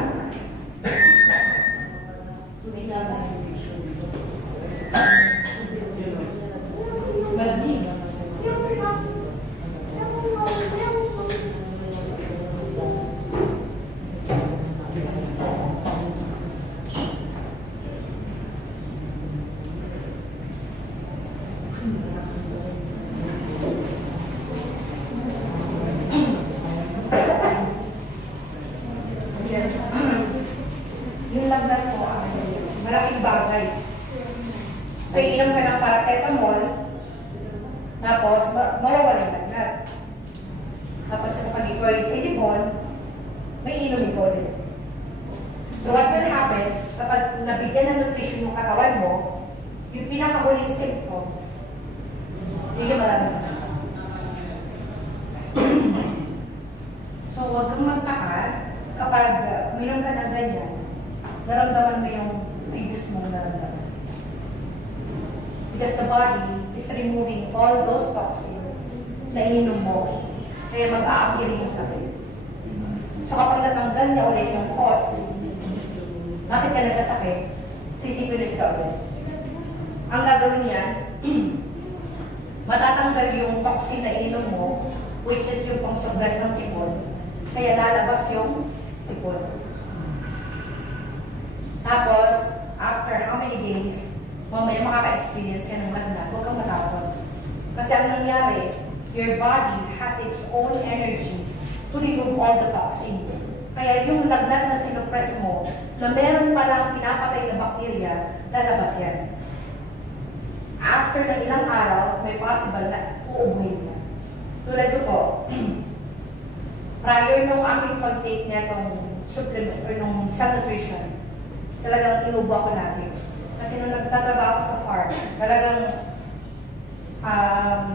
yung lagnat mo, malaking bagay. So, inom ka ng paracetamol, tapos mawawala yung lagnat. Tapos, kapag ikaw ay sinipon, may inom ikaw din. So, what will happen, kapag nabigyan ng nutrition yung katawan mo, yung pinakahuling symptoms, yun yung malamang. So, huwag kang magtaka kapag uminom ka ng ganyan, naramdaman mo yung previous mong naramdaman. Because the body is removing all those toxins na ininom mo, kaya mag-aapir yung sakit. So kapag natanggal niya ulit yung cause, bakit ka nagkasakit? Sisipilip ka ulit. Ang gagawin niya, matatanggal yung toxin na ininom mo, which is yung pang-suppress ng sipon, Kaya lalabas yung sipon. Tapos, after how many days, mamaya makaka-experience ka ng lagnat, huwag kang matakot. Kasi ang nangyari, your body has its own energy to remove all the toxin. Kaya yung lagnat na sinupress mo, na meron palang pinapatay na bakterya, lalabas yan. After ng ilang araw, may possible na uubuhin na. Tulad ko po, prior nung aming pag-take na itong supplement or nung cell nutrition, talagang inubo ako natin. Kasi nung nagtatrabaho sa farm, talagang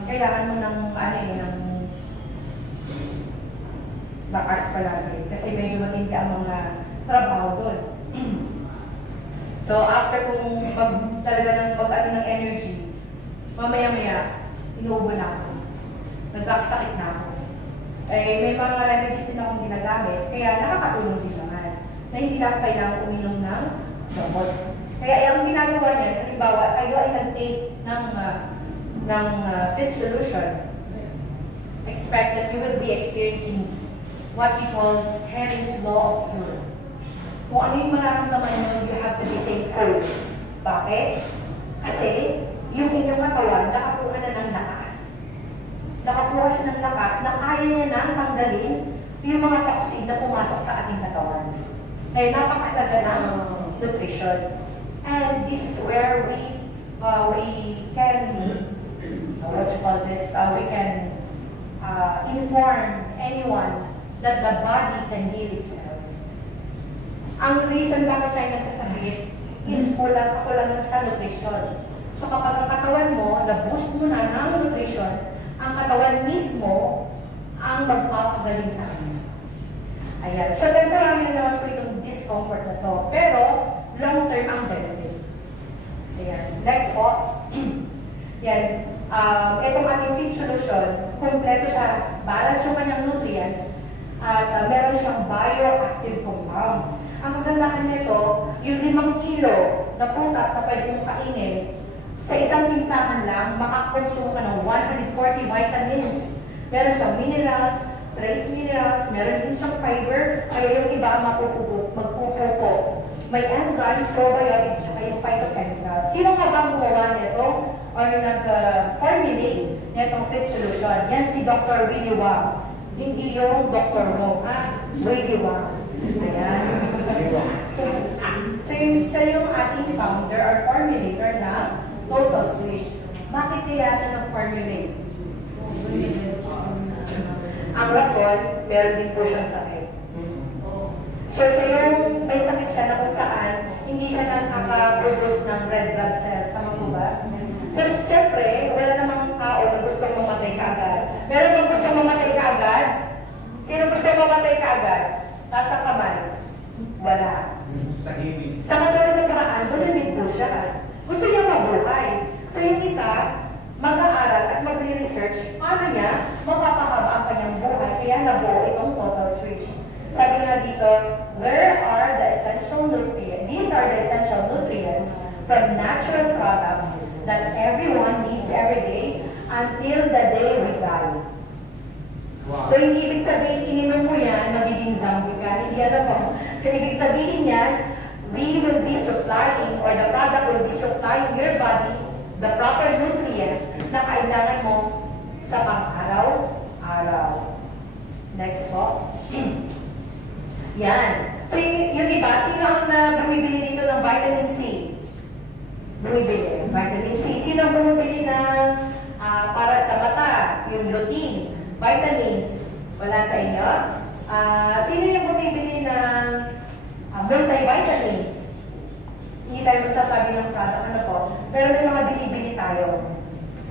kailangan mo ng bakas palagi. Kasi medyo matindi ang mga trabaho doon. So after kung talaga ng pag-ano ng energy, mamaya-maya, inuubo na ako. Nagkakasakit na ako. Eh, may mga remedies din akong ginagamit, kaya nakakatulong din naman. Na hindi na ako kailangan uminom ng gamot. Kaya ang ginagawa niya, halimbawa, kayo ay nag-take ng fit solution, expect that you will be experiencing what we call Henry's Law of Cure. Kung ano yung mararamdaman nyo, you have to be thankful. Bakit? Kasi yung inyong katawan, nakakuha na ng lakas. Nakakuha siya ng lakas na kaya niya nang tanggalin yung mga toxin na pumasok sa ating katawan. Kaya napakalaga ng nutrition. And this is where we can, what you call this, we can inform anyone that the body can heal itself. Ang reason bakit tayo nagkasakit is kakulangan sa nutrition. So kapag ang katawan mo, na-boost mo na ng nutrition, ang katawan mismo ang magpapagaling sa akin. Ayan. So temporary na naman po itong discomfort na to. Pero long-term ang benefit. Ayan. Next po. Yan. Itong ating feed solution, kompleto siya, balance yung kanyang nutrients, at meron siyang bioactive compound. Ang kagandahan nito, yung 5 kilo na prutas na pwede mong kainin, sa isang tintahan lang, makakonsume ka ng 140 vitamins. Meron siyang minerals, trace minerals, meron din siyang fiber, kaya yung iba magpupupo. May enzyme, probiotics, saka yung phytochemicals. Sino nga ba gumawa nito or nag-formulate nitong fit solution? Yan si Dr. Willy Wang. Hindi yung Dr. Mo, ha? Willy Wang. Ayan. So siya yung ating founder or formulator na Total Switch. Bakit kaya siya nag-formulate? Ang rason, meron din po siyang sakit. So yung may sakit siya na kung saan, hindi siya nakaka-produce ng red blood cells. Tama po ba? So siyempre, wala namang tao na gustong mamatay kaagad. Meron bang gustong mamatay kaagad? Sino gustong mamatay kaagad? Taas ang kamay. Wala. Sa katulad ng paraan, doon din po siya. Gusto niya mabuhay. So yung isa, mag-aaral at mag-research, paano niya mapapahaba ang kanyang buhay. Kaya nabuo itong Total Switch. Sabi nga dito, where are the essential nutrients? These are the essential nutrients from natural products that everyone needs every day until the day we die. Wow. So hindi ibig sabihin, ininom mo yan, magiging zombie ka. Hindi alam mo. Ibig sabihin yan, we will be supplying or the product will be supplying your body the proper nutrients na kailangan mo sa pang-araw-araw. Next po. Yan. So yung iba, sino ang bumibili dito ng vitamin C? Bumibili. Vitamin C. Sino ang bumibili ng para sa mata? Yung lutein. Vitamins. Wala sa inyo? Sino yung bumibili ng multivitamins? Hindi tayo magsasabi ng product, ano po. Pero may mga binibili tayo.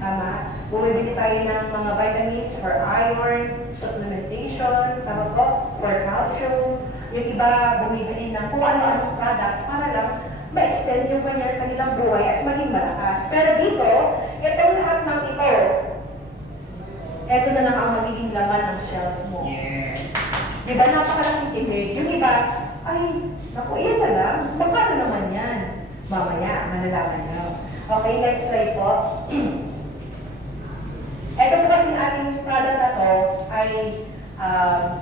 Tama? Bumibili tayo ng mga vitamins for iron, supplementation, tama po, for calcium. Yung iba bumibili ng kung ano-anong products para lang ma-extend yung kanilang buhay at maging malakas. Pero dito, itong lahat ng ito, ito na lang ang magiging laman ng shelf mo. Yes. Diba napakalaking timid? Yung iba, ay, naku, iyan na lang. Magkano naman yan? Mamaya, malalaman nyo. Okay, next slide po. Ito po kasi ating product na to ay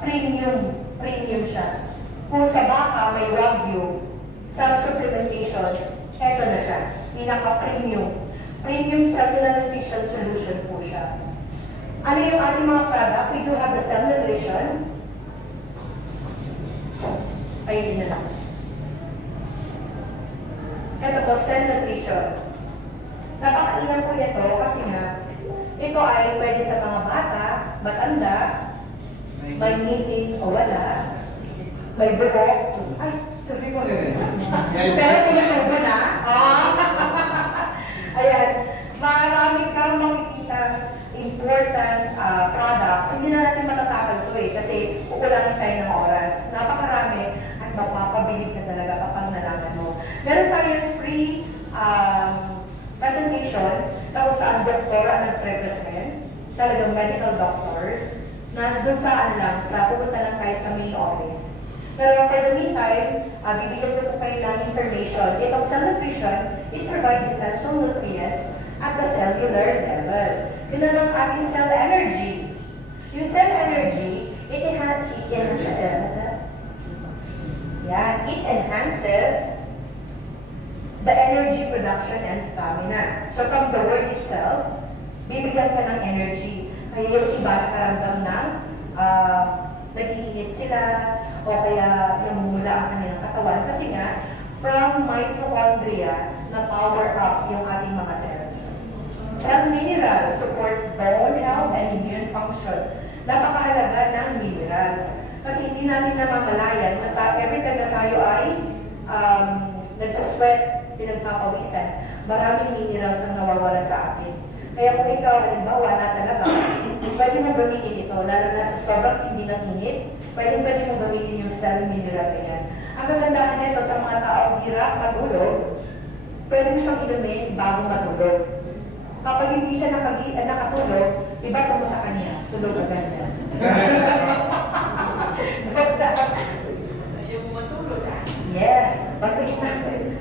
premium premium siya. Kung sa baka may Wagyu, sa supplementation, eto na siya. Pinaka-premium. Premium cellular nutrition solution po siya. Ano yung ating mga product? We do have the cell nutrition. Ayun na lang. Ito po, cell nutrition. Napakainam po ito kasi nga, ito ay pwede sa mga bata, matanda, may ngipin o wala, may buhok. Ay, sabi ko. Pero tinatawag mo na. Ayan, marami kang makikita important products. Hindi na natin matatakal ito kasi kukulangin tayo ng oras. Napakarami at mapapabilib ka talaga kapag nalaman mo. Meron tayong free presentation na kung saan doktora nag-represent, talagang medical doctors, na doon saan lang, sa pupunta lang tayo sa main office. Pero for the meantime, bibigyan ko kayo ng information. Itong cell nutrition, it provides essential nutrients at the cellular level. Yun na lang ating cell energy. Yung cell energy, it enhances the energy production and stamina. So from the word itself, bibigyan ka ng energy. Kaya yung iba nakaramdam ng nag-iinit sila o kaya namumula ang kanilang katawan. Kasi nga, from mitochondria na power up yung ating mga cells. Cell mineral supports bone health and immune function. Napakahalaga ng minerals. Kasi hindi namin namamalayan na every time na tayo ay nagsasweat, pinagpapawisan, maraming minerals ang nawawala sa atin. Kaya kung ikaw, halimbawa, nasa labas, pwede mo gamitin ito, lalo na sa sobrang hindi ng init, pwede mo gamitin yung cell mineral na yan. Ang kagandahan nito sa mga taong hirap matulog, pwede mo siyang inumin bago matulog. Kapag hindi siya nakatulog, iba mo sa kanya, tulog agad niya. Ayaw mo matulog. Yes, bakit natin?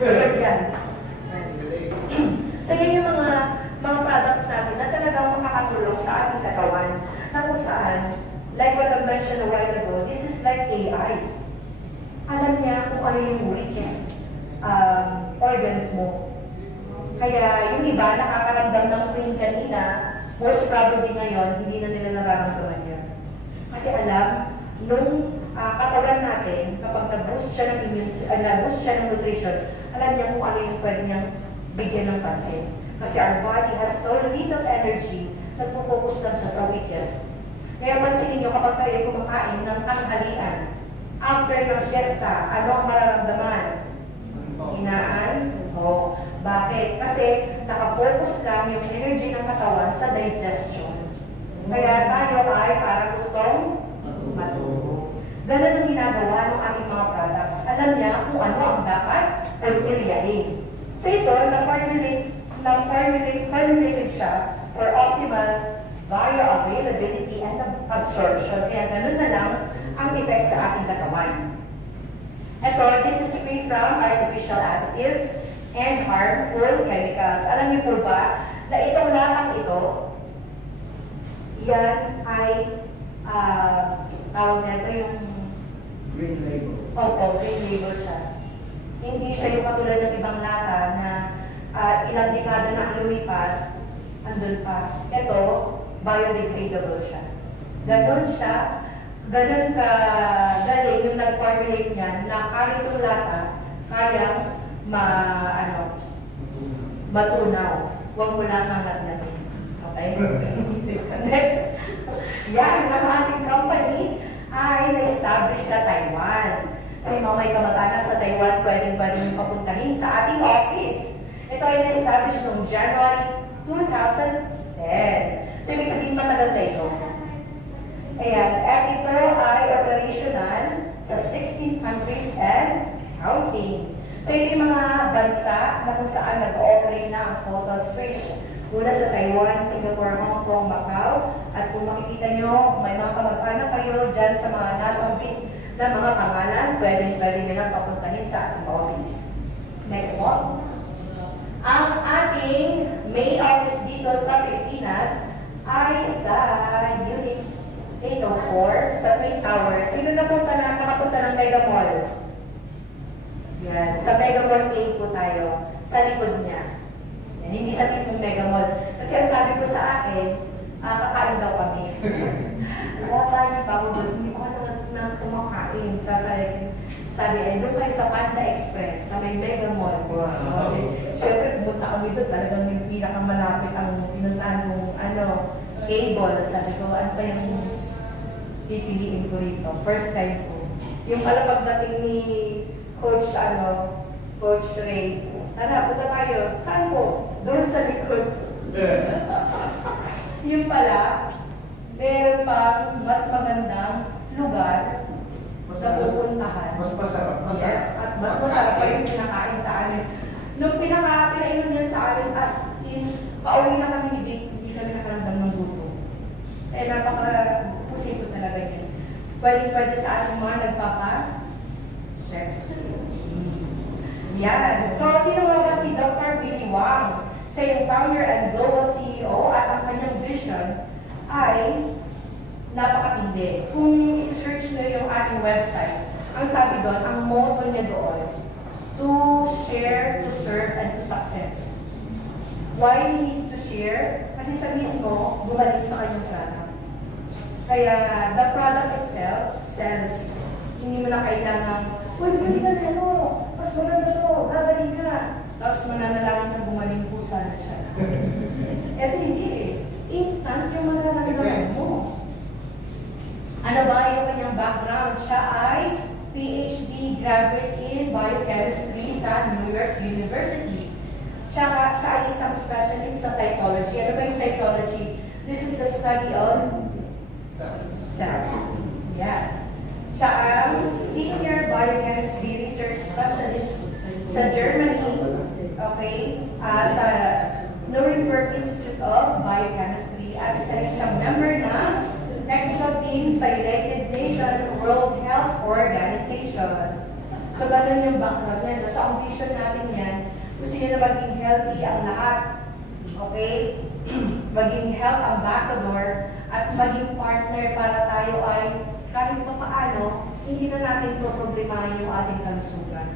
Tulog yan. So yun yung mga products natin na talagang makakatulong sa ating katawan na kung saan, like what I mentioned a while ago, this is like AI. Alam niya kung ano yung weakest organs mo. Kaya yung iba nakakaramdam ng pain kanina, most probably ngayon, hindi na nila nararamdaman yan. Kasi alam, nung katawan natin, kapag nag-boost siya ng nag-boost siya ng nutrition, alam niya kung ano yung pwede niyang bigyan ng pansin. Kasi our body has so little energy, nagpo-focus lang siya sa weakest. Kaya pansinin niyo kapag kayo kumakain ng tanghalian, after ng siesta, ano ang mararamdaman? Hinaan? O, bakit? Kasi nakafocus lang yung energy ng katawan sa digestion. Kaya tayo ay para gustong matulog. Ganun ang ginagawa ng ating mga products. Alam niya kung ano ang dapat area-in. So ito, na-formulated siya for optimal bioavailability and absorption. Kaya ganun na lang ang effect sa ating katawan. Ito, this is free from artificial additives and harmful chemicals. Alam niyo po ba na itong latang ito, yan ay tawag na ito yung Green label. Opo, green label siya. Hindi siya yung katulad ng ibang lata na ilang dekada na ang lumipas, andun pa. Ito, biodegradable siya. Ganon siya, ganon ka galing yung nag-formulate niyan na kahit yung lata, kayang matunaw. Huwag mo lang hangat-natin. Okay? Next. Yan, ang ating company ay na-establish sa Taiwan. So yung mga may kamag-anak sa Taiwan, pwedeng papuntahin sa ating office. Ito ay na-establish noong January 2010. So ibig sabihin matagal na ito. Ayan, at ito ay operational sa 16 countries and counting. So ito yung mga bansa na kung saan nag-ooperate na ang total switch. Una sa Taiwan, Singapore, Hong Kong, Macau. At kung makikita nyo, may mga kamag-anak kayo dyan sa mga nasambit na mga pangalan, pwede nyo lang papuntahin sa ating office. Next one. Ang ating main office dito sa Pilipinas ay sa Unit 8:04 sa Twin Towers. Sino nakapunta ng Mega Mall? Yan, sa Mega Mall A po tayo, sa likod niya. Yan, hindi sa mismong Mega Mall. Kasi ang sabi ko sa akin, kakain daw kami. Wala tayo pa, hindi pa ka nang kumakain. Sabi ay, doon kayo sa Panda Express, sa may Mega Mall. Okay. Siyempre, pumunta kami doon, talagang yung pinakamalapit ang pinuntahan kong cable. Sabi ko, ano pa yung pipiliin ko rito? First time ko. Yung pala pagdating ni Coach Ray, tara, punta tayo. Saan po? Doon sa likod. Yung pala, meron pang mas magandang lugar na pupuntahan. Mas masarap. Yes, at mas masarap pa yung pinakain sa amin. Nung pinainom niya sa amin, as in, pauwi na kami ni Vic, hindi kami nakaramdam ng gutom. Eh, napaka-pusito talaga yun. Pwede sa ating mga nagpapa-chefs. Yan. So, sino nga ba si Dr. Billy Wang? Siya yung founder and global CEO at ang kanyang vision ay napakatindi. Kung isi-search nyo yung ating website, ang sabi doon, ang motto niya doon, to share, to serve, and to success. Why he needs to share? Kasi siya mismo bumalik sa kanyang product. Kaya the product itself sells. Hindi mo na kailangan, uy, bili ka na mas maganda to, gagaling ka. Tapos mananalangin na gumaling po sana siya. Eto hindi eh. Instant yung mananalangin mo. Ano ba yung kanyang background? Siya ay PhD graduate in biochemistry sa New York University. Siya ay isang specialist sa psychology. Ano ba yung psychology? This is the study of cells. Yes. Siya ang senior biochemistry research specialist sa Germany. Okay? Sa Nuremberg Institute of Biochemistry. At isa rin siyang member ng technical team sa United Nations World Health Organization. So, ganun yung background niya. So, ang vision natin yan, gusto niya na maging healthy ang lahat. Okay? Maging health ambassador at maging partner para tayo ay kahit pa paano, hindi na natin problemahin yung ating kalusugan.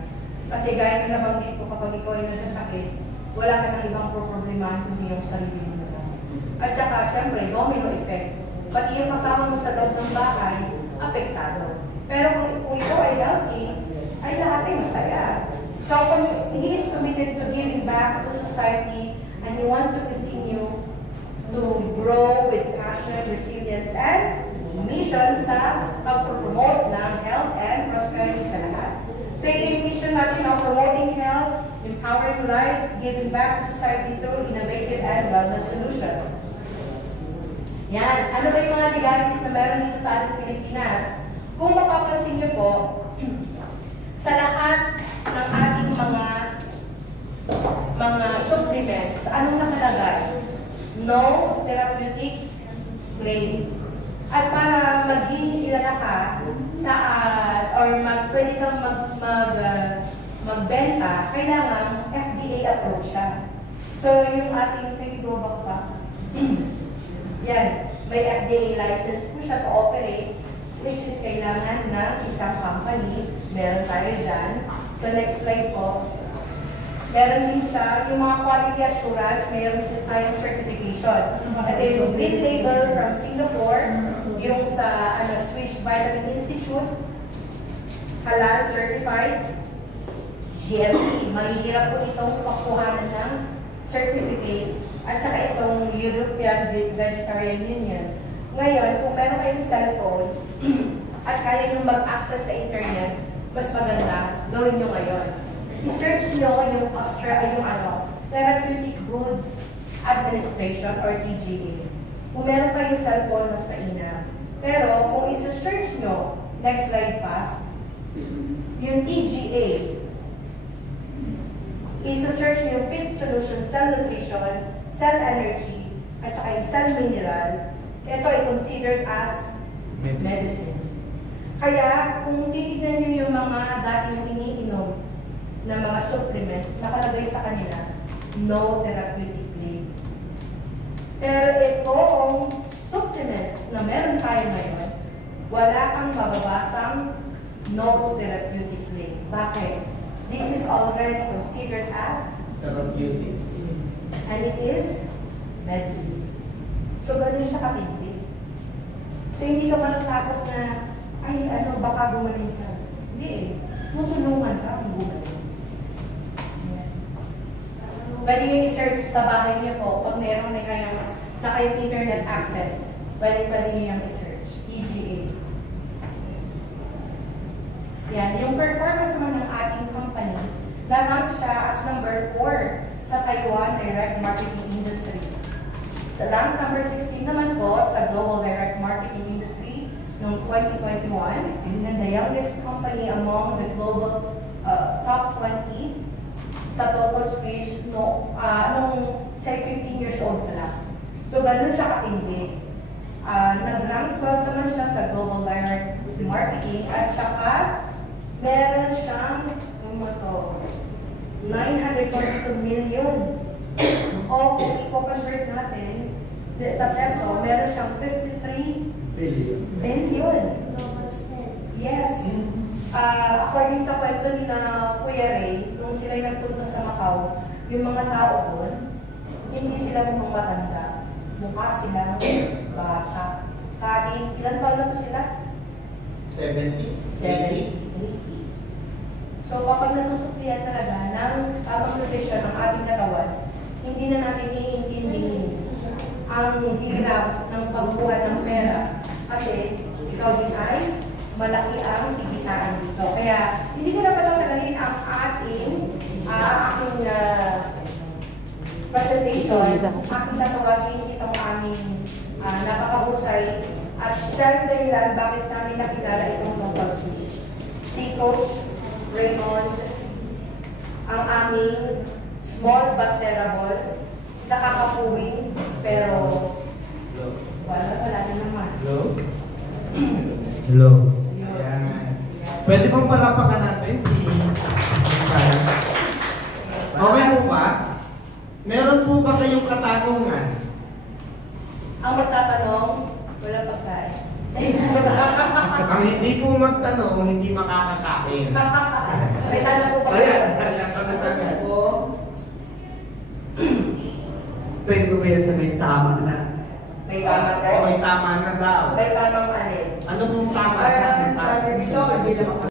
Kasi gaya na nabanggit ko, kapag ikaw ay nagkasakit, wala ka ng ibang problemahin kundi yung sarili mo na. At saka, syempre, domino effect. Pati yung kasama mo sa loob ng bahay, apektado. Pero kung ikaw ay healthy, ay lahat ay masaya. So, kung he is committed to giving back to society and he wants to continue to grow with passion, resilience, and mission sa pag-promote ng health and prosperity sa lahat. So, yung mission natin ng promoting health, empowering lives, giving back to society through innovative and wellness solutions. Yan. Ano ba yung mga legalities na meron dito sa ating Pilipinas? Kung mapapansin niyo po, sa lahat ng ating mga supplements, anong nakalagay? No therapeutic claim. At para maging kilala ka sa pwede kang magbenta, kailangan FDA approach siya. So, yung ating tinidobak pa, yan, may FDA license po siya to operate, which is kailangan ng isang company. Meron tayo dyan. So, next slide po. Meron din siya, yung mga quality assurance, meron din tayong certification. At yung green label from Singapore, yung sa Swiss Vitamin Institute, halal certified, GMP. Mahihirap po itong pakuhanan ng certificate. At saka itong European Vegetarian Union. Ngayon, kung meron kayong cellphone at kaya nyo mag-access sa internet, mas maganda, gawin nyo ngayon. I-search nyo yung Therapeutic Goods Administration or TGA. Kung meron kayong cellphone, mas mainam. Pero kung i-search nyo, next slide pa, yung TGA, i-search nyo yung Fit Solution, Cell Nutrition, Cell Energy, at saka yung Cell Mineral, ito ay considered as medicine. Kaya, kung titignan nyo yung mga dati yung iniinom na mga supplement, nakalagay sa kanila, no therapeutic claim. Pero itong supplement supplement na meron tayo ngayon, wala kang mababasang no therapeutic claim. Bakit? This is already considered as Therapeutic. and it is medicine. So, ganun siya katindi. So, hindi ka matatakot na, ay, ano, baka gumaling ka. Hindi eh. Tutulungan ka kung gumaling. Pwede yung i-search sa bahay niyo po kung meron na kayong internet access. Pwede nyo yung i-search. EGA. Yan. Yung performance naman ng ating company, na-rank siya as number 4 sa Taiwan Direct Marketing Industry. Sa rank number 16 naman po sa Global Direct Marketing Industry noong 2021, and the youngest company among the global top 20 sa total space nung 15 years old pa lang. So, ganun siya katindi. Nag-rank 12 naman siya sa Global Direct Marketing at saka meron siyang 942 million. O kung i-convert natin sa peso, meron siyang 53 billion. Yes. According sa kwento ni na Kuya Ray, nung sila'y nagpunta sa Macau, yung mga tao doon, hindi sila mukhang matanda. Mukha silang bata. Kahit ilan taon na po sila? 70? 80. So kapag nasusuklihan talaga ng tamang nutrisyon ng ating katawan, hindi na natin iintindihin ang hirap ng pagkuha ng pera. Kasi ikaw din ay malaki ang kikitaan dito. Kaya hindi ko na patatagalin ang aking presentation. Aking tatawagin itong aming napakahusay at siya yung dahilan bakit namin nakilala itong Total Switch. Si Coach Raymond, ang aming small but terrible, nakakapuwing, pero wala na naman. Hello? Hello. Ayan. Pwede bang palapakan natin si Kyle? Okay po ba? Meron po ba kayong katanungan? Ang magtatanong, wala pagkain. Ang hindi po magtanong, hindi makakakain. May tanong po ba? Ayan, alam ka na tanong po. Pwede ko ba sa may tama na? May tama O may tama na daw. May tamang alin. Ano pong tama sa ating Dito, hindi na